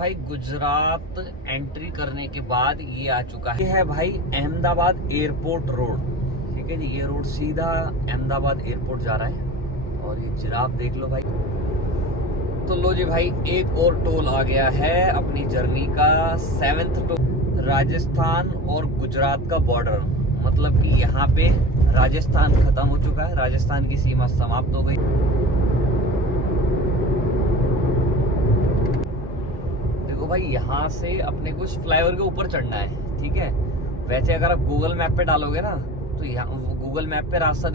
भाई गुजरात एंट्री करने के बाद ये आ चुका है, ये है भाई अहमदाबाद एयरपोर्ट रोड। ठीक है जी, ये रोड सीधा अहमदाबाद एयरपोर्ट जा रहा है। और ये जिराफ देख लो भाई। तो लो जी भाई, एक और टोल आ गया है अपनी जर्नी का, 7th टोल, राजस्थान और गुजरात का बॉर्डर। मतलब कि यहाँ पे राजस्थान खत्म हो चुका है, राजस्थान की सीमा समाप्त हो गई। भाई यहाँ से अपने को फ्लाईओवर के ऊपर चढ़ना है। ठीक है, वैसे अगर आप गूगल मैप पे डालोगे ना तो यहाँ गूगल मैप पे रास्ता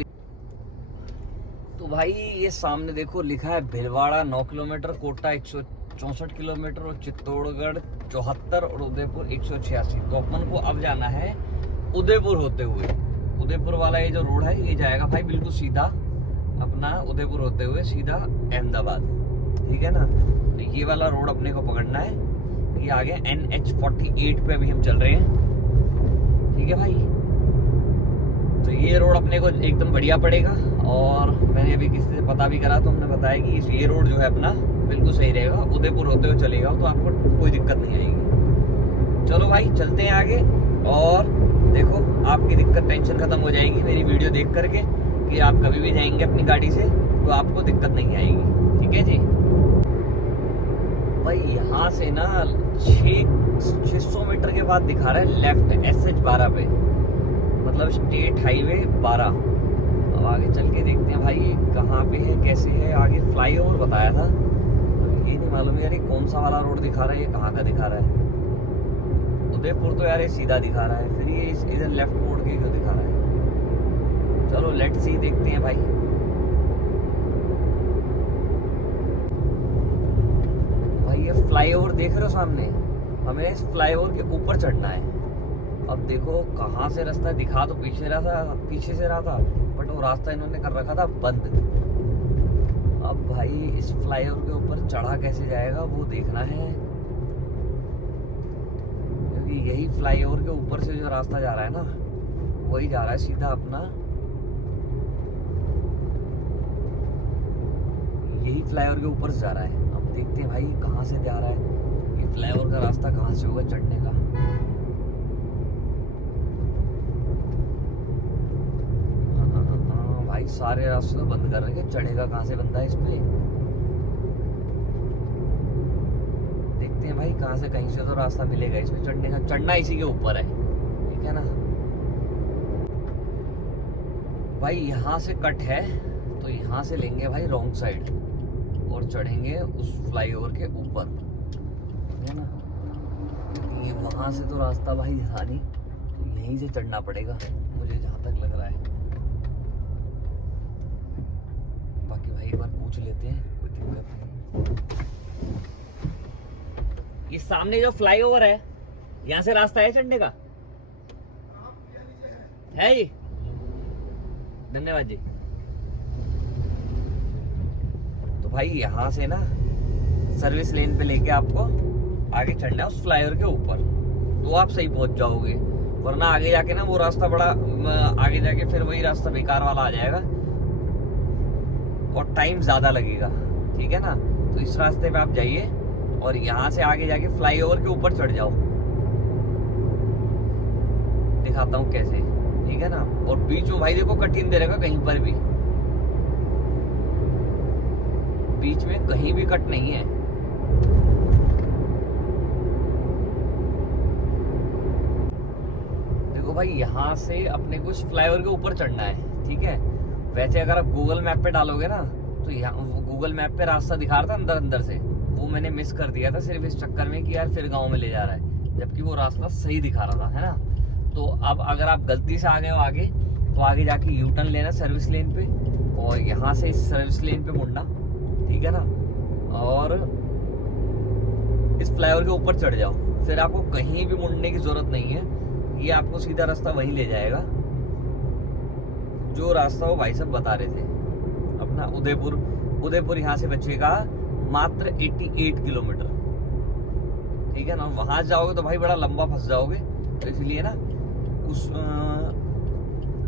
तो भाई ये सामने देखो लिखा है भिलवाड़ा 9 किलोमीटर, कोटा 164 किलोमीटर और चित्तौड़गढ़ 74 और उदयपुर 186। तो अपन को अब जाना है उदयपुर होते हुए। उदयपुर वाला ये जो रोड है ये जाएगा भाई बिल्कुल सीधा अपना उदयपुर होते हुए सीधा अहमदाबाद। ठीक है ना, तो ये वाला रोड अपने को पकड़ना है। ये आगे NH48 पे अभी हम चल रहे हैं। ठीक है भाई, तो ये रोड अपने को एकदम बढ़िया पड़ेगा। और मैंने अभी किसी से पता भी करा तो हमने बताया कि ये रोड जो है अपना बिल्कुल सही रहेगा, उदयपुर होते हुए चलेगा तो आपको कोई दिक्कत नहीं आएगी। चलो भाई चलते हैं आगे। और देखो आपकी दिक्कत टेंशन खत्म हो जाएगी मेरी वीडियो देख करके कि आप कभी भी जाएंगे अपनी गाड़ी से तो आपको दिक्कत नहीं आएगी। ठीक है जी भाई, यहाँ से ना 600 मीटर के बाद दिखा रहा है लेफ्ट SH12 पे, मतलब स्टेट हाईवे 12। अब आगे चल के देखते हैं भाई कहाँ पे है कैसे है। आगे फ्लाईओवर बताया था, ये नहीं मालूम यार ये कौन सा वाला रोड दिखा रहा है, ये कहाँ का दिखा रहा है। उदयपुर तो यार ये सीधा दिखा रहा है, फिर ये इधर लेफ्ट मोड़ के क्यों दिखा रहा है। चलो लेट्स सी, देखते हैं भाई। ये फ्लाईओवर देख रहे हो सामने, हमें इस फ्लाईओवर के ऊपर चढ़ना है। अब देखो कहाँ से रास्ता दिखा तो पीछे से रहा था, बट वो रास्ता इन्होंने कर रखा था बंद। अब भाई इस फ्लाईओवर के ऊपर चढ़ा कैसे जाएगा वो देखना है, क्योंकि यही फ्लाईओवर के ऊपर से जो रास्ता जा रहा है ना वही जा रहा है सीधा अपना, यही फ्लाईओवर के ऊपर से जा रहा है। देखते हैं भाई कहाँ से जा रहा है, ये फ्लाईओवर का रास्ता कहाँ से होगा चढ़ने का। भाई सारे रास्ते तो बंद कर रखे, चढ़ेगा कहाँ से बंदा इस पे। देखते हैं भाई कहाँ से कहीं से तो रास्ता मिलेगा इसमें चढ़ने का। चढ़ना इसी के ऊपर है, ठीक है ना भाई। यहाँ से कट है तो यहाँ से लेंगे भाई रॉन्ग साइड और चढ़ेंगे उस फ्लाईओवर के ऊपर, है ना। ये वहां से तो रास्ता भाई था नहीं, तो यहीं से चढ़ना पड़ेगा मुझे जहां तक लग रहा है। बाकी भाई एक बार पूछ लेते हैं, कोई दिक्कत नहीं। ये सामने जो फ्लाईओवर है यहाँ से रास्ता है चढ़ने का, है ये? धन्यवाद जी। भाई यहाँ से ना सर्विस लेन पे लेके आपको आगे चढ़ना है उस फ्लाईओवर के ऊपर, तो आप सही पहुंच जाओगे। वरना आगे जाके ना वो रास्ता बड़ा आगे जाके फिर वही रास्ता बेकार वाला आ जाएगा और टाइम ज्यादा लगेगा। ठीक है ना, तो इस रास्ते पे आप जाइए और यहाँ से आगे जाके फ्लाईओवर के ऊपर चढ़ जाओ। दिखाता हूँ कैसे, ठीक है ना। और बीच में भाई देखो कठिन दे रहेगा, कहीं पर भी बीच में कहीं भी कट नहीं है। देखो भाई यहाँ से अपने को फ्लाईओवर के ऊपर चढ़ना है। ठीक है, वैसे अगर आप गूगल मैप पे डालोगे ना तो यहाँ गूगल मैप पे रास्ता दिखा रहा था अंदर से, वो मैंने मिस कर दिया था सिर्फ इस चक्कर में कि यार फिर गांव में ले जा रहा है, जबकि वो रास्ता सही दिखा रहा था, है ना। तो अब अगर आप गलती से आ गए हो आगे तो आगे जाके यू टर्न लेना सर्विस लेन पे और यहाँ से इस सर्विस लेन पे मुड़ना, ठीक है ना। और इस फ्लाईओवर के ऊपर चढ़ जाओ, फिर आपको कहीं भी मुड़ने की जरूरत नहीं है, ये आपको सीधा रास्ता वहीं ले जाएगा जो रास्ता वो भाई साहब बता रहे थे अपना उदयपुर यहाँ से बचेगा मात्र 88 किलोमीटर। ठीक है ना, वहां जाओगे तो भाई बड़ा लंबा फंस जाओगे, तो इसलिए ना उस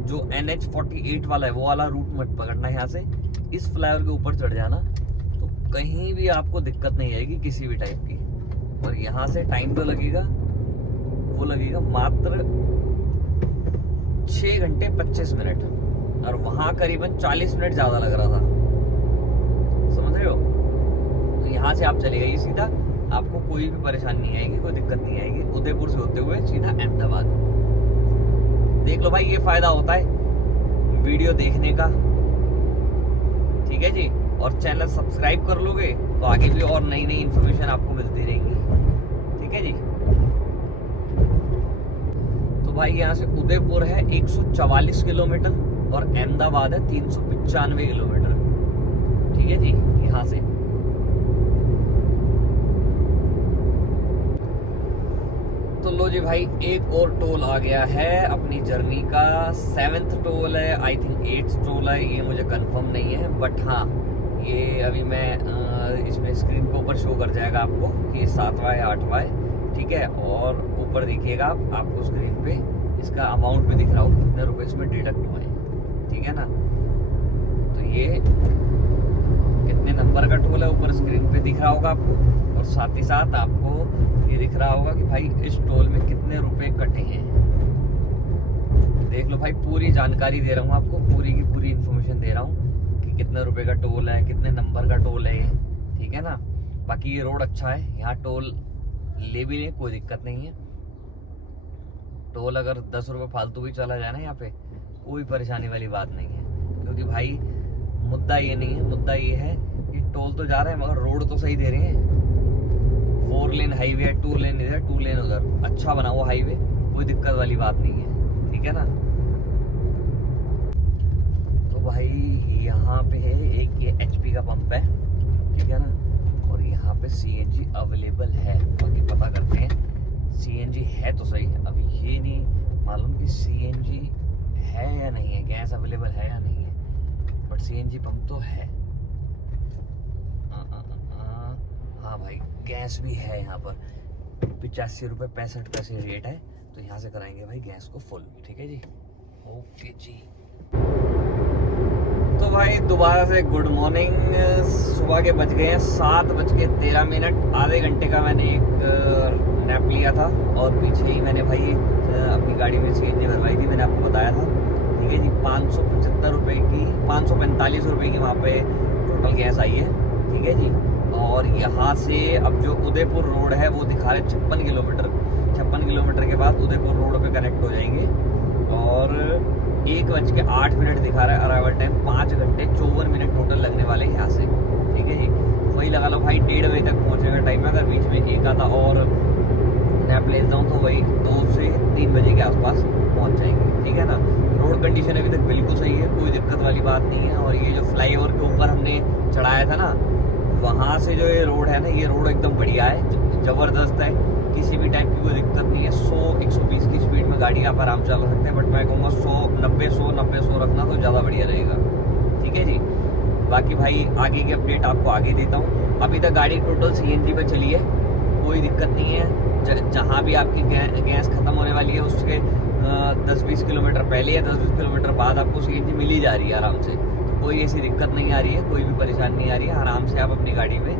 जो NH48 वाला है वो वाला रूट मत पकड़ना, यहाँ से इस फ्लाईओवर के ऊपर चढ़ जाना, तो कहीं भी आपको दिक्कत नहीं आएगी किसी भी टाइप की। और यहाँ से टाइम तो लगेगा, वो लगेगा मात्र 6 घंटे 25 मिनट, और वहां करीबन 40 मिनट ज्यादा लग रहा था, समझ रहे हो। तो यहाँ से आप चले गए सीधा, आपको कोई भी परेशानी नहीं आएगी, कोई दिक्कत नहीं आएगी। उदयपुर से होते हुए सीधा अहमदाबाद। देख लो भाई, ये फायदा होता है वीडियो देखने का, ठीक है जी। और चैनल सब्सक्राइब कर लोगे तो आगे भी और नई नई इन्फॉर्मेशन आपको मिलती रहेंगी, ठीक है जी। तो भाई यहाँ से उदयपुर है 144 किलोमीटर और अहमदाबाद है 395 किलोमीटर, ठीक है जी। यहाँ से तो लो जी भाई, एक और टोल आ गया है अपनी जर्नी का। 7th टोल है, आई थिंक 8th टोल है, ये मुझे कंफर्म नहीं है, बट हाँ ये अभी मैं इसमें स्क्रीन के ऊपर शो कर जाएगा आपको कि 7वां है 8वां है, ठीक है। और ऊपर देखिएगा आपको स्क्रीन पे इसका अमाउंट भी दिख रहा होगा, कितने रुपए इसमें डिडक्ट हुए हैं, ठीक है ना। तो ये कितने नंबर का टोल है ऊपर स्क्रीन पे दिख रहा होगा आपको, और साथ ही साथ आपको ये दिख रहा होगा कि भाई इस टोल में कितने रुपए कटे हैं। देख लो भाई, पूरी जानकारी दे रहा हूँ आपको, पूरी की पूरी इंफॉर्मेशन दे रहा हूँ कि कितने रुपए का टोल है, कितने नंबर का टोल है ये, ठीक है ना। बाकी ये रोड अच्छा है, यहाँ टोल ले भी ले कोई दिक्कत नहीं है। टोल अगर 10 रुपए फालतू भी चला जाए ना यहाँ पे, कोई परेशानी वाली बात नहीं है, क्योंकि भाई मुद्दा ये नहीं है, मुद्दा ये है कि टोल तो जा रहे हैं मगर रोड तो सही दे रहे हैं। 4 लेन हाईवे है, 2 लेन इधर 2 लेन उधर, अच्छा बना हुआ हाईवे, कोई दिक्कत वाली बात नहीं है, ठीक है ना। तो भाई यहाँ पे है एक ये HP का पंप है, ठीक है ना, और यहाँ पे CNG अवेलेबल है। बाकी पता करते हैं CNG है तो सही, अभी ये नहीं मालूम कि CNG है या नहीं है, गैस अवेलेबल है या नहीं है, बट CNG पंप तो है। हाँ भाई, गैस भी है यहाँ पर। 85 रुपये 65 पैसे रेट है, तो यहाँ से कराएंगे भाई गैस को फुल, ठीक है जी। ओके जी। तो भाई दोबारा से गुड मॉर्निंग। सुबह के बज गए हैं 7:13। आधे घंटे का मैंने एक नैप लिया था, और पीछे ही मैंने भाई अपनी गाड़ी में CNG भरवाई थी, मैंने आपको बताया था, ठीक है जी। 575 रुपये की, 545 रुपये की वहाँ पे टोटल गैस आई है, ठीक है जी। और यहाँ से अब जो उदयपुर रोड है वो दिखा रहे 56 किलोमीटर। 56 किलोमीटर के बाद उदयपुर रोड पे कनेक्ट हो जाएंगे, और 1:08 दिखा रहा है अराइवल टाइम। 5 घंटे 54 मिनट टोटल लगने वाले हैं यहाँ से, ठीक है जी। वही लगा लो भाई 1:30 बजे तक पहुँचने का टाइम है। अगर बीच में एक आधा और नैप ले जाऊँ तो वही 2 से 3 बजे के आसपास पहुँच जाएंगे, ठीक है ना। रोड कंडीशन अभी तक बिल्कुल सही है, कोई दिक्कत वाली बात नहीं है। और ये जो फ्लाईओवर के ऊपर हमने चढ़ाया था ना, वहाँ से जो ये रोड है ना, ये रोड एकदम बढ़िया है, ज़बरदस्त है, किसी भी टाइप की कोई दिक्कत नहीं है। 100-120 की स्पीड में गाड़ी आप आराम चला सकते हैं, बट मैं कहूँगा 100-90-100 रखना तो ज़्यादा बढ़िया रहेगा, ठीक है जी। बाकी भाई आगे की अपडेट आपको आगे देता हूँ। अभी तक गाड़ी टोटल CNG पे चली है, कोई दिक्कत नहीं है। जहाँ भी आपकी गैस खत्म होने वाली है उसके 10-20 किलोमीटर पहले या 10-20 किलोमीटर बाद आपको CNG मिल ही जा रही है आराम से, कोई ऐसी दिक्कत नहीं आ रही है, कोई भी परेशानी नहीं आ रही है। आराम से आप अपनी गाड़ी में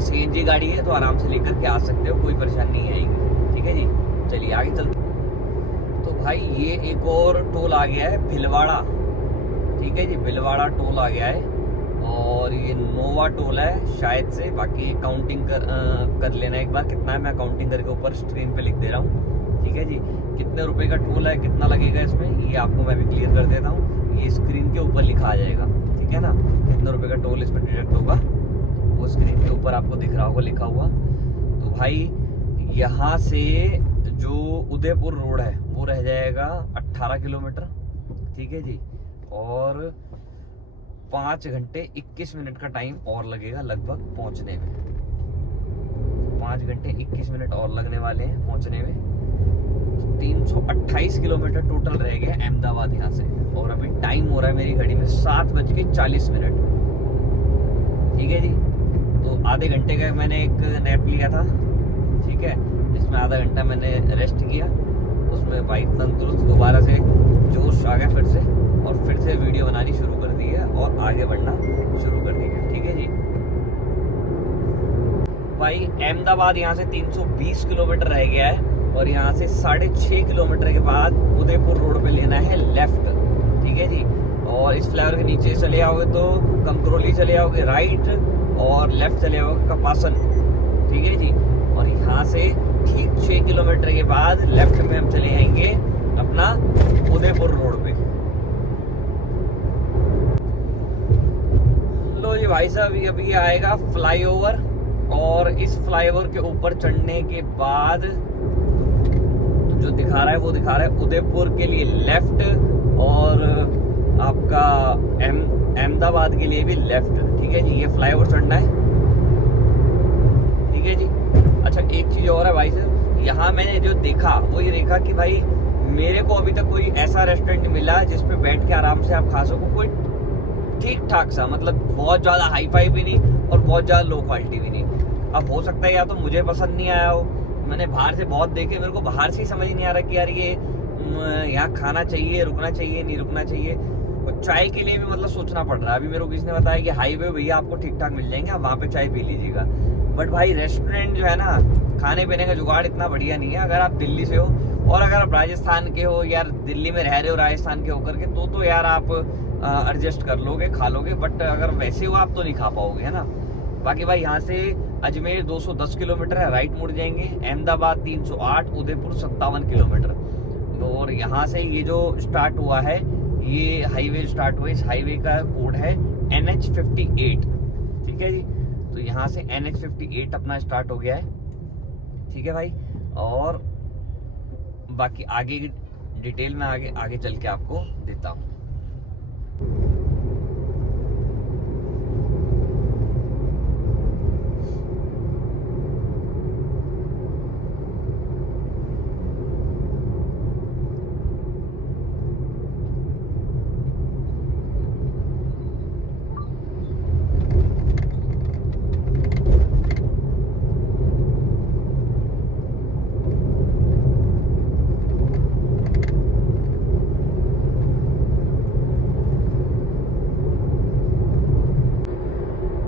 CNG गाड़ी है तो आराम से लेकर के आ सकते हो, कोई परेशानी नहीं आएगी, ठीक है जी। चलिए आगे चलते। तो भाई ये एक और टोल आ गया है भिलवाड़ा, ठीक है जी। भिलवाड़ा टोल आ गया है, और ये नोवा टोल है शायद से। बाकी काउंटिंग कर लेना एक बार कितना है, मैं काउंटिंग करके ऊपर स्क्रीन पे लिख दे रहा हूँ, ठीक है जी। कितने रुपए का टोल है, कितना लगेगा इसमें, ये आपको मैं भी क्लियर कर देता हूँ। ये स्क्रीन के ऊपर लिखा आ जाएगा, ठीक है ना। कितने रुपए का टोल इसमें डिडक्ट होगा वो स्क्रीन के ऊपर आपको दिख रहा होगा लिखा हुआ। तो भाई यहाँ से जो उदयपुर रोड है वो रह जाएगा 18 किलोमीटर, ठीक है जी। और 5 घंटे 21 मिनट का टाइम और लगेगा लगभग पहुंचने में। 5 घंटे 21 मिनट और लगने वाले हैं पहुंचने में। 328 किलोमीटर टोटल रह गया अहमदाबाद यहाँ से, और अभी टाइम हो रहा है मेरी घड़ी में 7:40, ठीक है जी। तो आधे घंटे का मैंने एक नैप लिया था, ठीक है, जिसमें आधा घंटा मैंने रेस्ट किया। उसमें भाई तंदुरुस्त दोबारा से जोश आ गया फिर से, और फिर से वीडियो बनानी शुरू कर दी है और आगे बढ़ना शुरू कर दी है, ठीक है जी। भाई अहमदाबाद यहाँ से 320 किलोमीटर रह गया है और यहाँ से 6.5 किलोमीटर के बाद उदयपुर रोड पे लेना है लेफ्ट, ठीक है जी। और इस फ्लाईओवर के नीचे चले आओगे तो कमकरोली चले आओगे राइट और लेफ्ट चले आओगे कपासन, ठीक है जी। और यहाँ से ठीक 6 किलोमीटर के बाद लेफ्ट में हम चले आएंगे अपना उदयपुर रोड पे। लो जी भाई साहब, अभी आएगा फ्लाईओवर और इस फ्लाईओवर के ऊपर चढ़ने के बाद जो दिखा रहा है वो दिखा रहा है उदयपुर के लिए लेफ्ट और आपका अहमदाबाद के लिए भी लेफ्ट, ठीक है जी। ये फ्लाईओवर चढ़ना है, ठीक है जी। अच्छा एक चीज और है भाई साहब, यहाँ मैंने जो देखा वो ये देखा कि भाई मेरे को अभी तक कोई ऐसा रेस्टोरेंट मिला जिसपे बैठ के आराम से आप खा सको, कोई ठीक ठाक सा, मतलब बहुत ज्यादा हाई फाई भी नहीं और बहुत ज्यादा लो क्वालिटी भी नहीं। अब हो सकता है या तो मुझे पसंद नहीं आया हो, मैंने बाहर से बहुत देखे, मेरे को बाहर से ही समझ नहीं आ रहा कि यार ये यहाँ खाना चाहिए, रुकना चाहिए, नहीं रुकना चाहिए। और चाय के लिए भी मतलब सोचना पड़ रहा है। अभी मेरे को किसी ने बताया कि हाईवे भैया आपको ठीक ठाक मिल जाएंगे, आप वहाँ पे चाय पी लीजिएगा। बट भाई रेस्टोरेंट जो है ना, खाने पीने का जुगाड़ इतना बढ़िया नहीं है। अगर आप दिल्ली से हो और अगर आप राजस्थान के हो, यार दिल्ली में रह रहे हो राजस्थान के होकर के, तो यार आप एडजस्ट कर लोगे, खा लोगे। बट अगर वैसे हो आप तो नहीं खा पाओगे, है ना। बाकी भाई यहाँ से अजमेर 210 किलोमीटर है, राइट मुड़ जाएंगे। अहमदाबाद 308, उदयपुर 57 किलोमीटर। और यहाँ से ये जो स्टार्ट हुआ है, ये हाईवे स्टार्ट हुआ, इस हाईवे का कोड है NH58, ठीक है जी। तो यहाँ से NH58 अपना स्टार्ट हो गया है, ठीक है भाई। और बाकी आगे की डिटेल में आगे चल के आपको देता हूँ।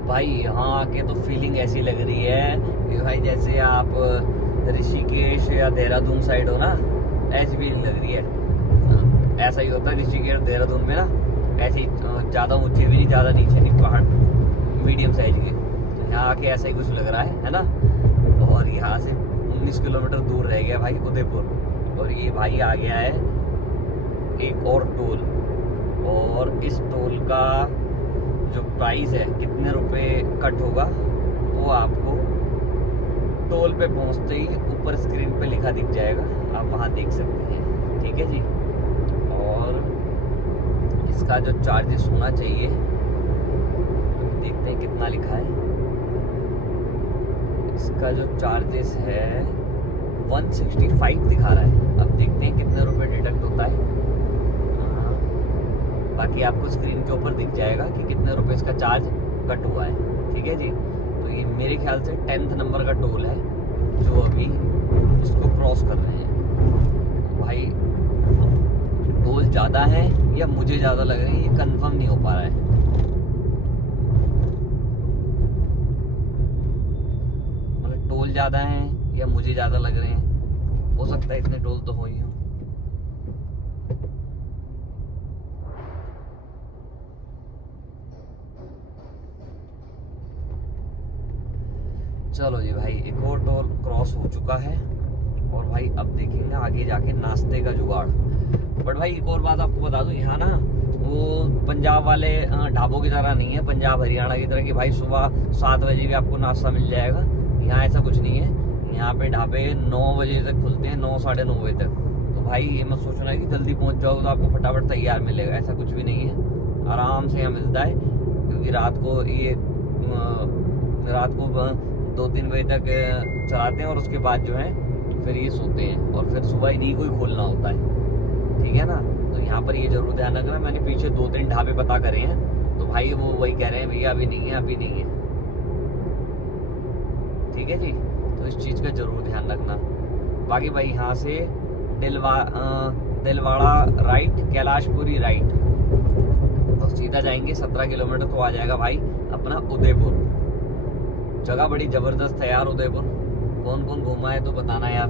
भाई यहाँ आके तो फीलिंग ऐसी लग रही है कि भाई जैसे आप ऋषिकेश या देहरादून साइड हो ना, ऐसी फीलिंग लग रही है। ऐसा ही होता है ऋषिकेश देहरादून में ना, ऐसे ही ज़्यादा ऊंचे भी नहीं, ज़्यादा नीचे नहीं, पहाड़ मीडियम साइज के। यहाँ आके ऐसा ही कुछ लग रहा है ना। और यहाँ से 19 किलोमीटर दूर रह गया भाई उदयपुर। और ये भाई आ गया है एक और टोल, और इस टोल का जो प्राइस है, कितने रुपए कट होगा, वो आपको टोल पे पहुंचते ही ऊपर स्क्रीन पे लिखा दिख जाएगा, आप वहां देख सकते हैं, ठीक है जी। और इसका जो चार्जेस होना चाहिए, देखते हैं कितना लिखा है। इसका जो चार्जेस है 165 दिखा रहा है। अब देखते हैं कितने रुपए डिडक्ट होता है। बाकी आपको स्क्रीन के ऊपर दिख जाएगा कि कितने रुपए इसका चार्ज कट हुआ है, ठीक है जी। तो ये मेरे ख्याल से 10th नंबर का टोल है जो अभी इसको क्रॉस कर रहे हैं। भाई टोल ज़्यादा है या मुझे ज़्यादा लग रहे हैं, ये कंफर्म नहीं हो पा रहा है। मतलब टोल ज़्यादा है या मुझे ज़्यादा लग रहे हैं, हो सकता है इतने टोल तो हो ही हो। चलो जी भाई, एक और टोल क्रॉस हो चुका है। और भाई अब देखेंगे आगे जाके नाश्ते का जुगाड़। बट भाई एक और बात आपको बता दूं, यहाँ ना वो पंजाब वाले ढाबों की तरह नहीं है, पंजाब हरियाणा की तरह कि भाई सुबह 7 बजे भी आपको नाश्ता मिल जाएगा। यहाँ ऐसा कुछ नहीं है। यहाँ पे ढाबे 9 बजे तक खुलते हैं, 9 साढ़े 9 बजे तक। तो भाई ये मत सोचना कि जल्दी पहुँच जाओगे तो आपको फटाफट तैयार मिलेगा, ऐसा कुछ भी नहीं है। आराम से यहाँ मिलता है, क्योंकि रात को 2-3 बजे तक चलाते हैं और उसके बाद जो है फिर ये सोते हैं और फिर सुबह ही नहीं कोई खोलना होता है, ठीक है ना। तो यहाँ पर ये जरूर ध्यान रखना। मैंने पीछे 2-3 ढाबे पता करे हैं, तो भाई वो वही कह रहे हैं भैया अभी नहीं है, अभी नहीं है, ठीक है जी। तो इस चीज़ का जरूर ध्यान रखना। बाकी भाई यहाँ से दिलवाड़ा राइट, कैलाशपुरी राइट, तो सीधा जाएंगे 17 किलोमीटर तो आ जाएगा भाई अपना उदयपुर, जगह बड़ी जबरदस्त है यार उदयपुर। कौन कौन घूमा है तो बताना यार,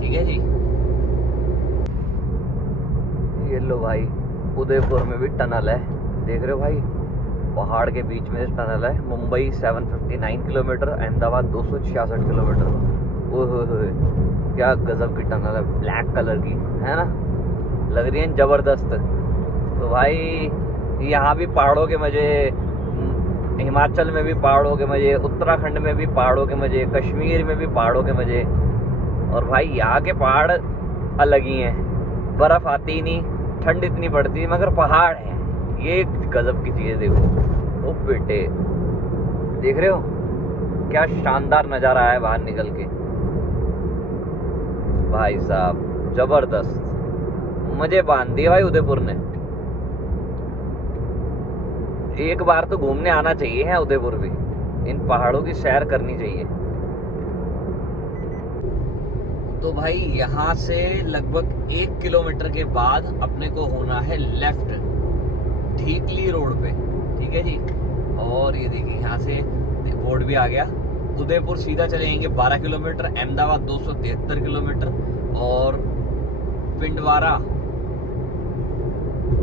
ठीक है जी। ये लो भाई, उदयपुर में भी टनल है, देख रहे हो भाई, पहाड़ के बीच में टनल है। Mumbai 759 kilometre, Ahmedabad 266 kilometre. ओह क्या गजब की टनल है, ब्लैक कलर की है ना, लग रही है जबरदस्त। तो भाई यहाँ भी पहाड़ों के मजे, हिमाचल में भी पहाड़ों के मजे, उत्तराखंड में भी पहाड़ों के मजे, कश्मीर में भी पहाड़ों के मजे। और भाई यहाँ के पहाड़ अलग ही हैं, बर्फ आती नहीं, ठंड इतनी पड़ती मगर पहाड़ है, ये गजब की चीज़ है। देखो ओ बेटे, देख रहे हो क्या शानदार नज़ारा है बाहर निकल के, भाई साहब जबरदस्त मजे बांध दिए भाई उदयपुर ने। एक बार तो घूमने आना चाहिए है उदयपुर भी, इन पहाड़ों की सैर करनी चाहिए। तो भाई यहाँ से लगभग 1 किलोमीटर के बाद अपने को होना है लेफ्ट, ठीकली रोड पे, ठीक है जी। और ये देखिए यहाँ से बोर्ड भी आ गया। उदयपुर सीधा चले जाएंगे 12 किलोमीटर, अहमदाबाद 273 किलोमीटर, और पिंडवारा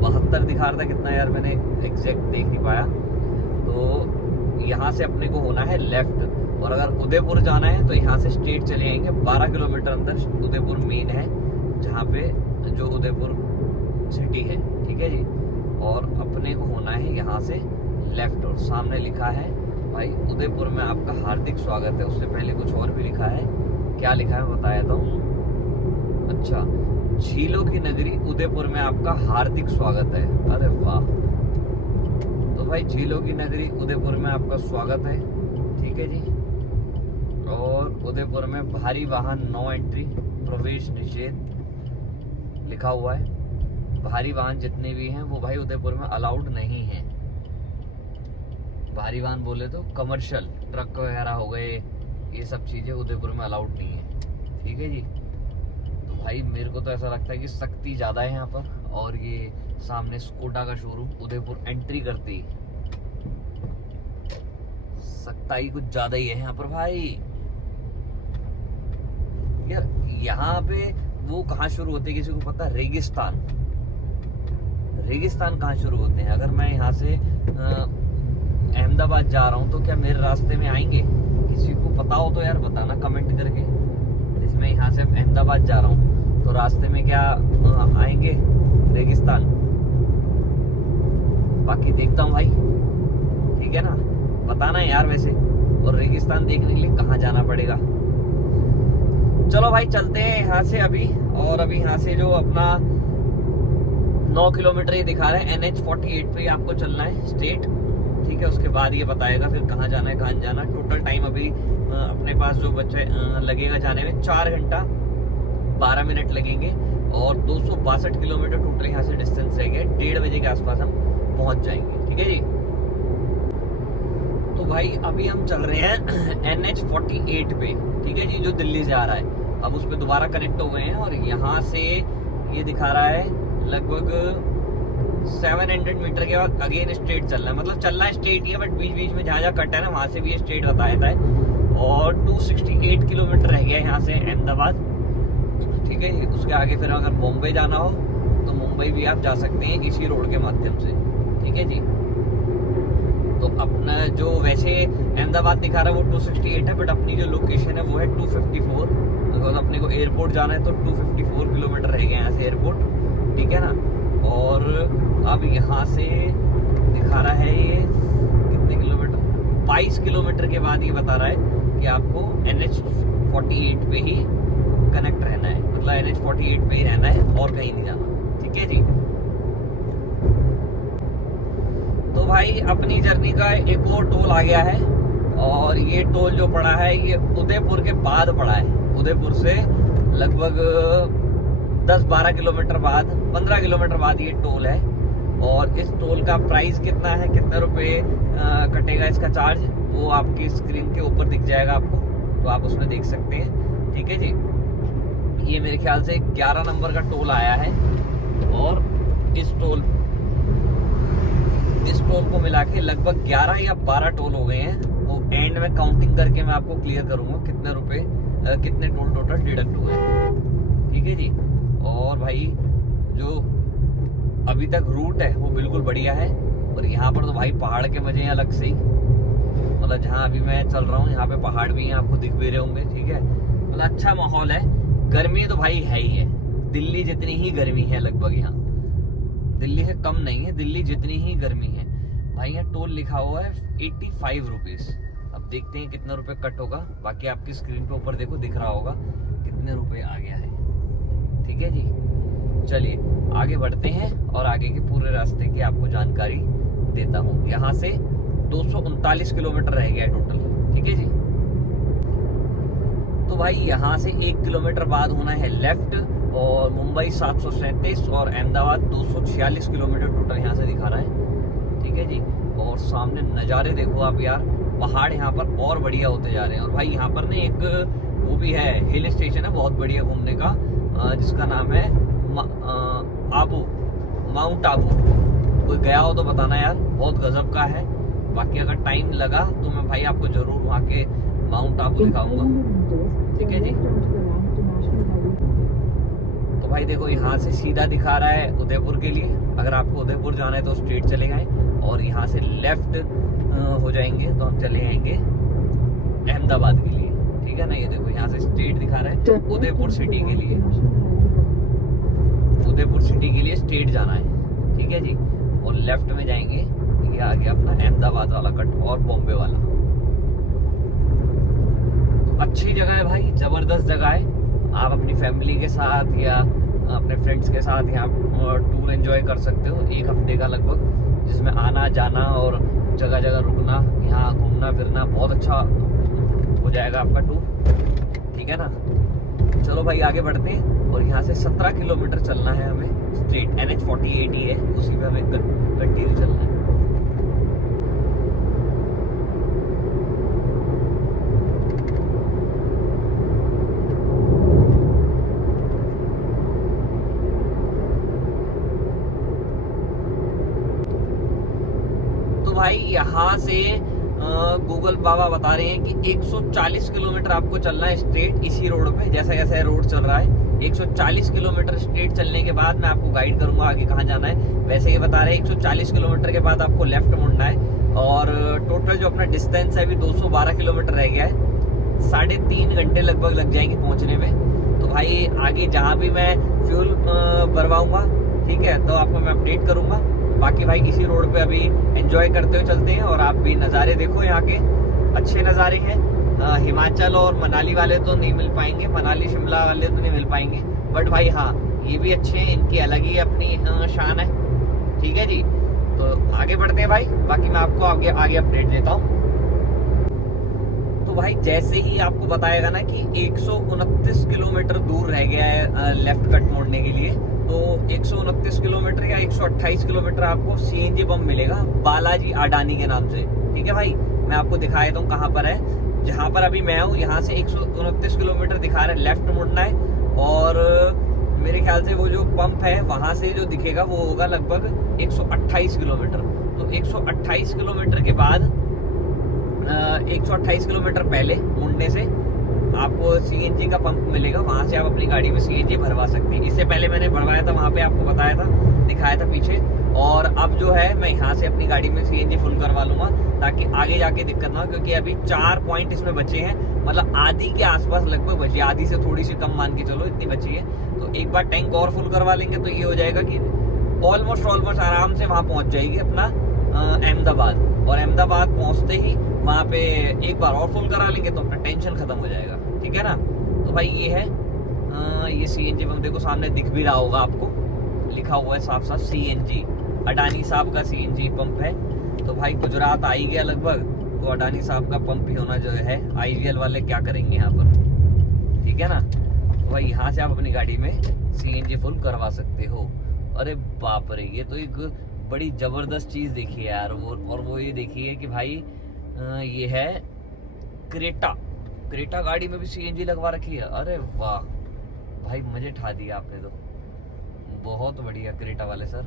72 दिखा रहा था, कितना यार मैंने एग्जैक्ट देख नहीं पाया। तो यहाँ से अपने को होना है लेफ्ट, और अगर उदयपुर जाना है तो यहाँ से स्ट्रेट चले जाएंगे 12 किलोमीटर अंदर उदयपुर मेन है, जहाँ पे जो उदयपुर सिटी है, ठीक है जी। और अपने को होना है यहाँ से लेफ्ट, और सामने लिखा है भाई उदयपुर में आपका हार्दिक स्वागत है। उससे पहले कुछ और भी लिखा है, क्या लिखा है बताया तो, अच्छा, झीलों की नगरी उदयपुर में आपका हार्दिक स्वागत है। अरे वाह, तो भाई झीलों की नगरी उदयपुर में आपका स्वागत है, ठीक है जी। और उदयपुर में भारी वाहन नो एंट्री, प्रवेश निषेध लिखा हुआ है। भारी वाहन जितने भी हैं वो भाई उदयपुर में अलाउड नहीं है। भारी वाहन बोले तो कमर्शियल ट्रक वगैरह हो गए, ये सब चीजें उदयपुर में अलाउड नहीं है, ठीक है जी। तो भाई मेरे को तो ऐसा लगता है कि सख्ती ज्यादा है यहाँ पर। और ये सामने स्कोडा का शोरूम, उदयपुर एंट्री करते ही सख्ताई कुछ ज्यादा ही है यहाँ पर भाई। यार यहाँ पे वो कहाँ शुरू होते हैं किसी को पता? रेगिस्तान, रेगिस्तान कहाँ शुरू होते हैं? अगर मैं यहाँ से अहमदाबाद जा रहा हूँ तो क्या मेरे रास्ते में आएंगे? किसी को पता हो तो यार बताना कमेंट करके। जिसमें यहाँ से अहमदाबाद जा रहा हूँ तो रास्ते में क्या आएंगे रेगिस्तान? बाकी देखता हूँ भाई, ठीक है ना, बताना है यार वैसे। और रेगिस्तान देखने के लिए कहाँ जाना पड़ेगा? चलो भाई चलते हैं यहाँ से अभी। और अभी यहाँ से जो अपना 9 किलोमीटर ये दिखा रहा है, NH48 पे आपको चलना है स्ट्रेट, ठीक है। उसके बाद ये बताएगा फिर कहाँ जाना है, कहाँ जाना। टोटल टाइम अभी अपने पास जो बच्चे लगेगा जाने में 4 घंटा 12 मिनट लगेंगे, और 262 किलोमीटर टोटल यहाँ से डिस्टेंस रह गया। 1:30 बजे के आसपास हम पहुंच जाएंगे, ठीक है जी। तो भाई अभी हम चल रहे हैं NH48 पे, ठीक है जी, जो दिल्ली से आ रहा है। अब उस पर दोबारा कनेक्ट हो गए हैं, और यहाँ से ये दिखा रहा है लगभग 700 मीटर के बाद अगेन स्ट्रेट चलना है। मतलब चलना है स्ट्रेट ही है, बट बीच बीच में जहाँ जहाँ कट है ना वहाँ से भी ये स्ट्रेट बताया है। और 268 किलोमीटर रह गया यहाँ से अहमदाबाद, ठीक है जी। उसके आगे फिर अगर मुंबई जाना हो तो मुंबई भी आप जा सकते हैं इसी रोड के माध्यम से, ठीक है जी। तो अपना जो वैसे अहमदाबाद दिखा रहा है वो 268 है, बट अपनी जो लोकेशन है वो है 254। तो अपने को एयरपोर्ट जाना है तो 254 किलोमीटर रह गया यहाँ से एयरपोर्ट, ठीक है ना। और अब यहाँ से दिखा रहा है ये कितने किलोमीटर, 22 किलोमीटर के बाद ये बता रहा है कि आपको NH48 पे ही कनेक्ट रहना है। मतलब NH48 पे ही रहना है और कहीं नहीं जाना, ठीक है जी। तो भाई अपनी जर्नी का एक और टोल आ गया है, और ये टोल जो पड़ा है ये उदयपुर के बाद पड़ा है। उदयपुर से लगभग 10-12 किलोमीटर बाद, 15 किलोमीटर बाद ये टोल है। और इस टोल का प्राइस कितना है, कितने रुपए कटेगा इसका चार्ज, वो आपकी स्क्रीन के ऊपर दिख जाएगा आपको, तो आप उसमें देख सकते हैं, ठीक है जी। ये मेरे ख्याल से 11 नंबर का टोल आया है, और इस टोल इस टोल को मिला के लगभग 11 या 12 टोल हो गए हैं। वो एंड में काउंटिंग करके मैं आपको क्लियर करूंगा कितने रुपए कितने टोल टोटल डिडक्ट हुए, ठीक है जी। और भाई जो अभी तक रूट है वो बिल्कुल बढ़िया है। और यहाँ पर तो भाई पहाड़ के मजे हैं अलग से ही, मतलब जहाँ अभी मैं चल रहा हूँ यहाँ पे पहाड़ भी हैं, आपको दिख भी रहे होंगे, ठीक है। मतलब अच्छा माहौल है। गर्मी तो भाई है ही है, दिल्ली जितनी ही गर्मी है लगभग यहाँ, दिल्ली से कम नहीं है, दिल्ली जितनी ही गर्मी है। भाई यहाँ टोल लिखा हुआ है 85 रुपीज। अब देखते हैं कितना रुपए कट होगा, बाकी आपकी स्क्रीन पे ऊपर देखो दिख रहा होगा कितने रुपए आ गया है, ठीक है जी। चलिए आगे बढ़ते हैं और आगे के पूरे रास्ते की आपको जानकारी देता हूँ। यहाँ से 239 किलोमीटर रह गया है टोटल, ठीक है जी। तो भाई यहाँ से 1 किलोमीटर बाद होना है लेफ्ट, और मुंबई 737 और अहमदाबाद 246 किलोमीटर टोटल यहाँ से दिखा रहा है, ठीक है जी। और सामने नज़ारे देखो आप यार, पहाड़ यहाँ पर और बढ़िया होते जा रहे हैं। और भाई यहाँ पर ना एक वो भी है, हिल स्टेशन है बहुत बढ़िया घूमने का, जिसका नाम है आबू, माउंट आबू। कोई गया हो तो बताना यार, बहुत गजब का है। बाकी अगर टाइम लगा तो मैं भाई आपको जरूर वहाँ के माउंट आबू दिखाऊंगा, ठीक है जी। तो भाई देखो यहाँ से सीधा दिखा रहा है उदयपुर के लिए, अगर आपको उदयपुर जाना है तो स्ट्रेट चले गए, और यहाँ से लेफ्ट हो जाएंगे तो हम चले जाएंगे अहमदाबाद के लिए, ठीक है ना। ये देखो यहाँ से स्ट्रेट दिखा रहा है उदयपुर सिटी के लिए, उदयपुर सिटी के लिए स्ट्रेट जाना है, ठीक है जी। और लेफ्ट में जाएंगे, ये आ गया अपना अहमदाबाद वाला कट और बॉम्बे वाला। अच्छी जगह है भाई, जबरदस्त जगह है। आप अपनी फैमिली के साथ या अपने फ्रेंड्स के साथ यहाँ टूर एंजॉय कर सकते हो 1 हफ्ते का लगभग, जिसमें आना जाना और जगह जगह रुकना, यहाँ घूमना फिरना बहुत अच्छा हो जाएगा आपका टूर, ठीक है ना। चलो भाई आगे बढ़ते हैं। और यहाँ से 17 किलोमीटर चलना है हमें स्ट्रेट, NH48 ही है, उसी पे हमें कंटिन्यू चलना है। तो भाई यहाँ से गूगल बाबा बता रहे हैं कि 140 किलोमीटर आपको चलना है स्ट्रेट इसी रोड पे, जैसा जैसा रोड चल रहा है 140 किलोमीटर स्ट्रेट चलने के बाद मैं आपको गाइड करूंगा आगे कहाँ जाना है। वैसे ये बता रहे हैं 140 किलोमीटर के बाद आपको लेफ्ट मुड़ना है, और टोटल जो अपना डिस्टेंस है अभी 212 किलोमीटर रह गया है, 3.5 घंटे लगभग लग जाएंगे पहुंचने में। तो भाई आगे जहाँ भी मैं फ्यूल भरवाऊंगा, ठीक है, तो आपको मैं अपडेट करूंगा। बाकी भाई इसी रोड पे अभी एंजॉय करते हुए चलते हैं, और आप भी नज़ारे देखो, यहाँ के अच्छे नज़ारे हैं। हिमाचल और मनाली वाले तो नहीं मिल पाएंगे, मनाली शिमला वाले तो नहीं मिल पाएंगे, बट भाई हाँ ये भी अच्छे हैं, इनकी अलग ही अपनी शान है, ठीक है जी। तो आगे बढ़ते हैं भाई, बाकी मैं आपको आगे आगे अपडेट देता हूँ। तो भाई जैसे ही आपको बताएगा ना कि 129 किलोमीटर दूर रह गया है लेफ्ट कट मोड़ने के लिए, तो 129 किलोमीटर या 128 किलोमीटर आपको CNG पंप मिलेगा बालाजी अडानी के नाम से, ठीक है भाई। मैं आपको दिखा देता हूँ कहाँ पर है। जहाँ पर अभी मैं हूँ यहाँ से 129 किलोमीटर दिखा रहा है, लेफ्ट मुड़ना है, और मेरे ख्याल से वो जो पंप है वहाँ से जो दिखेगा वो होगा लगभग 128 किलोमीटर। तो 128 किलोमीटर के बाद 128 किलोमीटर पहले मुड़ने से आपको CNG का पंप मिलेगा, वहां से आप अपनी गाड़ी में CNG भरवा सकते हैं। इससे पहले मैंने भरवाया था, वहां पे आपको बताया था, दिखाया था पीछे। और अब जो है मैं यहाँ से अपनी गाड़ी में CNG फुल करवा लूंगा, ताकि आगे जाके दिक्कत ना हो, क्योंकि अभी 4 पॉइंट इसमें बचे हैं, मतलब आधी के आसपास लगभग बची, आधी से थोड़ी सी कम मान के चलो इतनी बची है। तो एक बार टैंक और फुल करवा लेंगे तो ये हो जाएगा कि ऑलमोस्ट आराम से वहाँ पहुँच जाएगी अपना अहमदाबाद। और अहमदाबाद पहुँचते ही वहाँ पे एक बार और फुल करा लेंगे तो अपना टेंशन खत्म हो जाएगा, ठीक है ना। तो भाई ये है ये CNG पंप देखो, सामने दिख भी रहा होगा आपको, लिखा हुआ है साफ साफ CNG, अडानी साहब का CNG पंप है। तो भाई गुजरात आ ही गया लगभग, तो अडानी साहब का पंप ही होना जो है, IGL वाले क्या करेंगे यहाँ पर, ठीक है ना। तो भाई यहाँ से आप अपनी गाड़ी में CNG फुल करवा सकते हो। अरे बाप रे, ये तो एक बड़ी जबरदस्त चीज देखी है यार। वो ये देखी है कि भाई ये है क्रेटा गाड़ी में भी CNG लगवा रखी है। अरे वाह भाई, मजे ठा दिया आपने तो, बहुत बढ़िया क्रेटा वाले सर।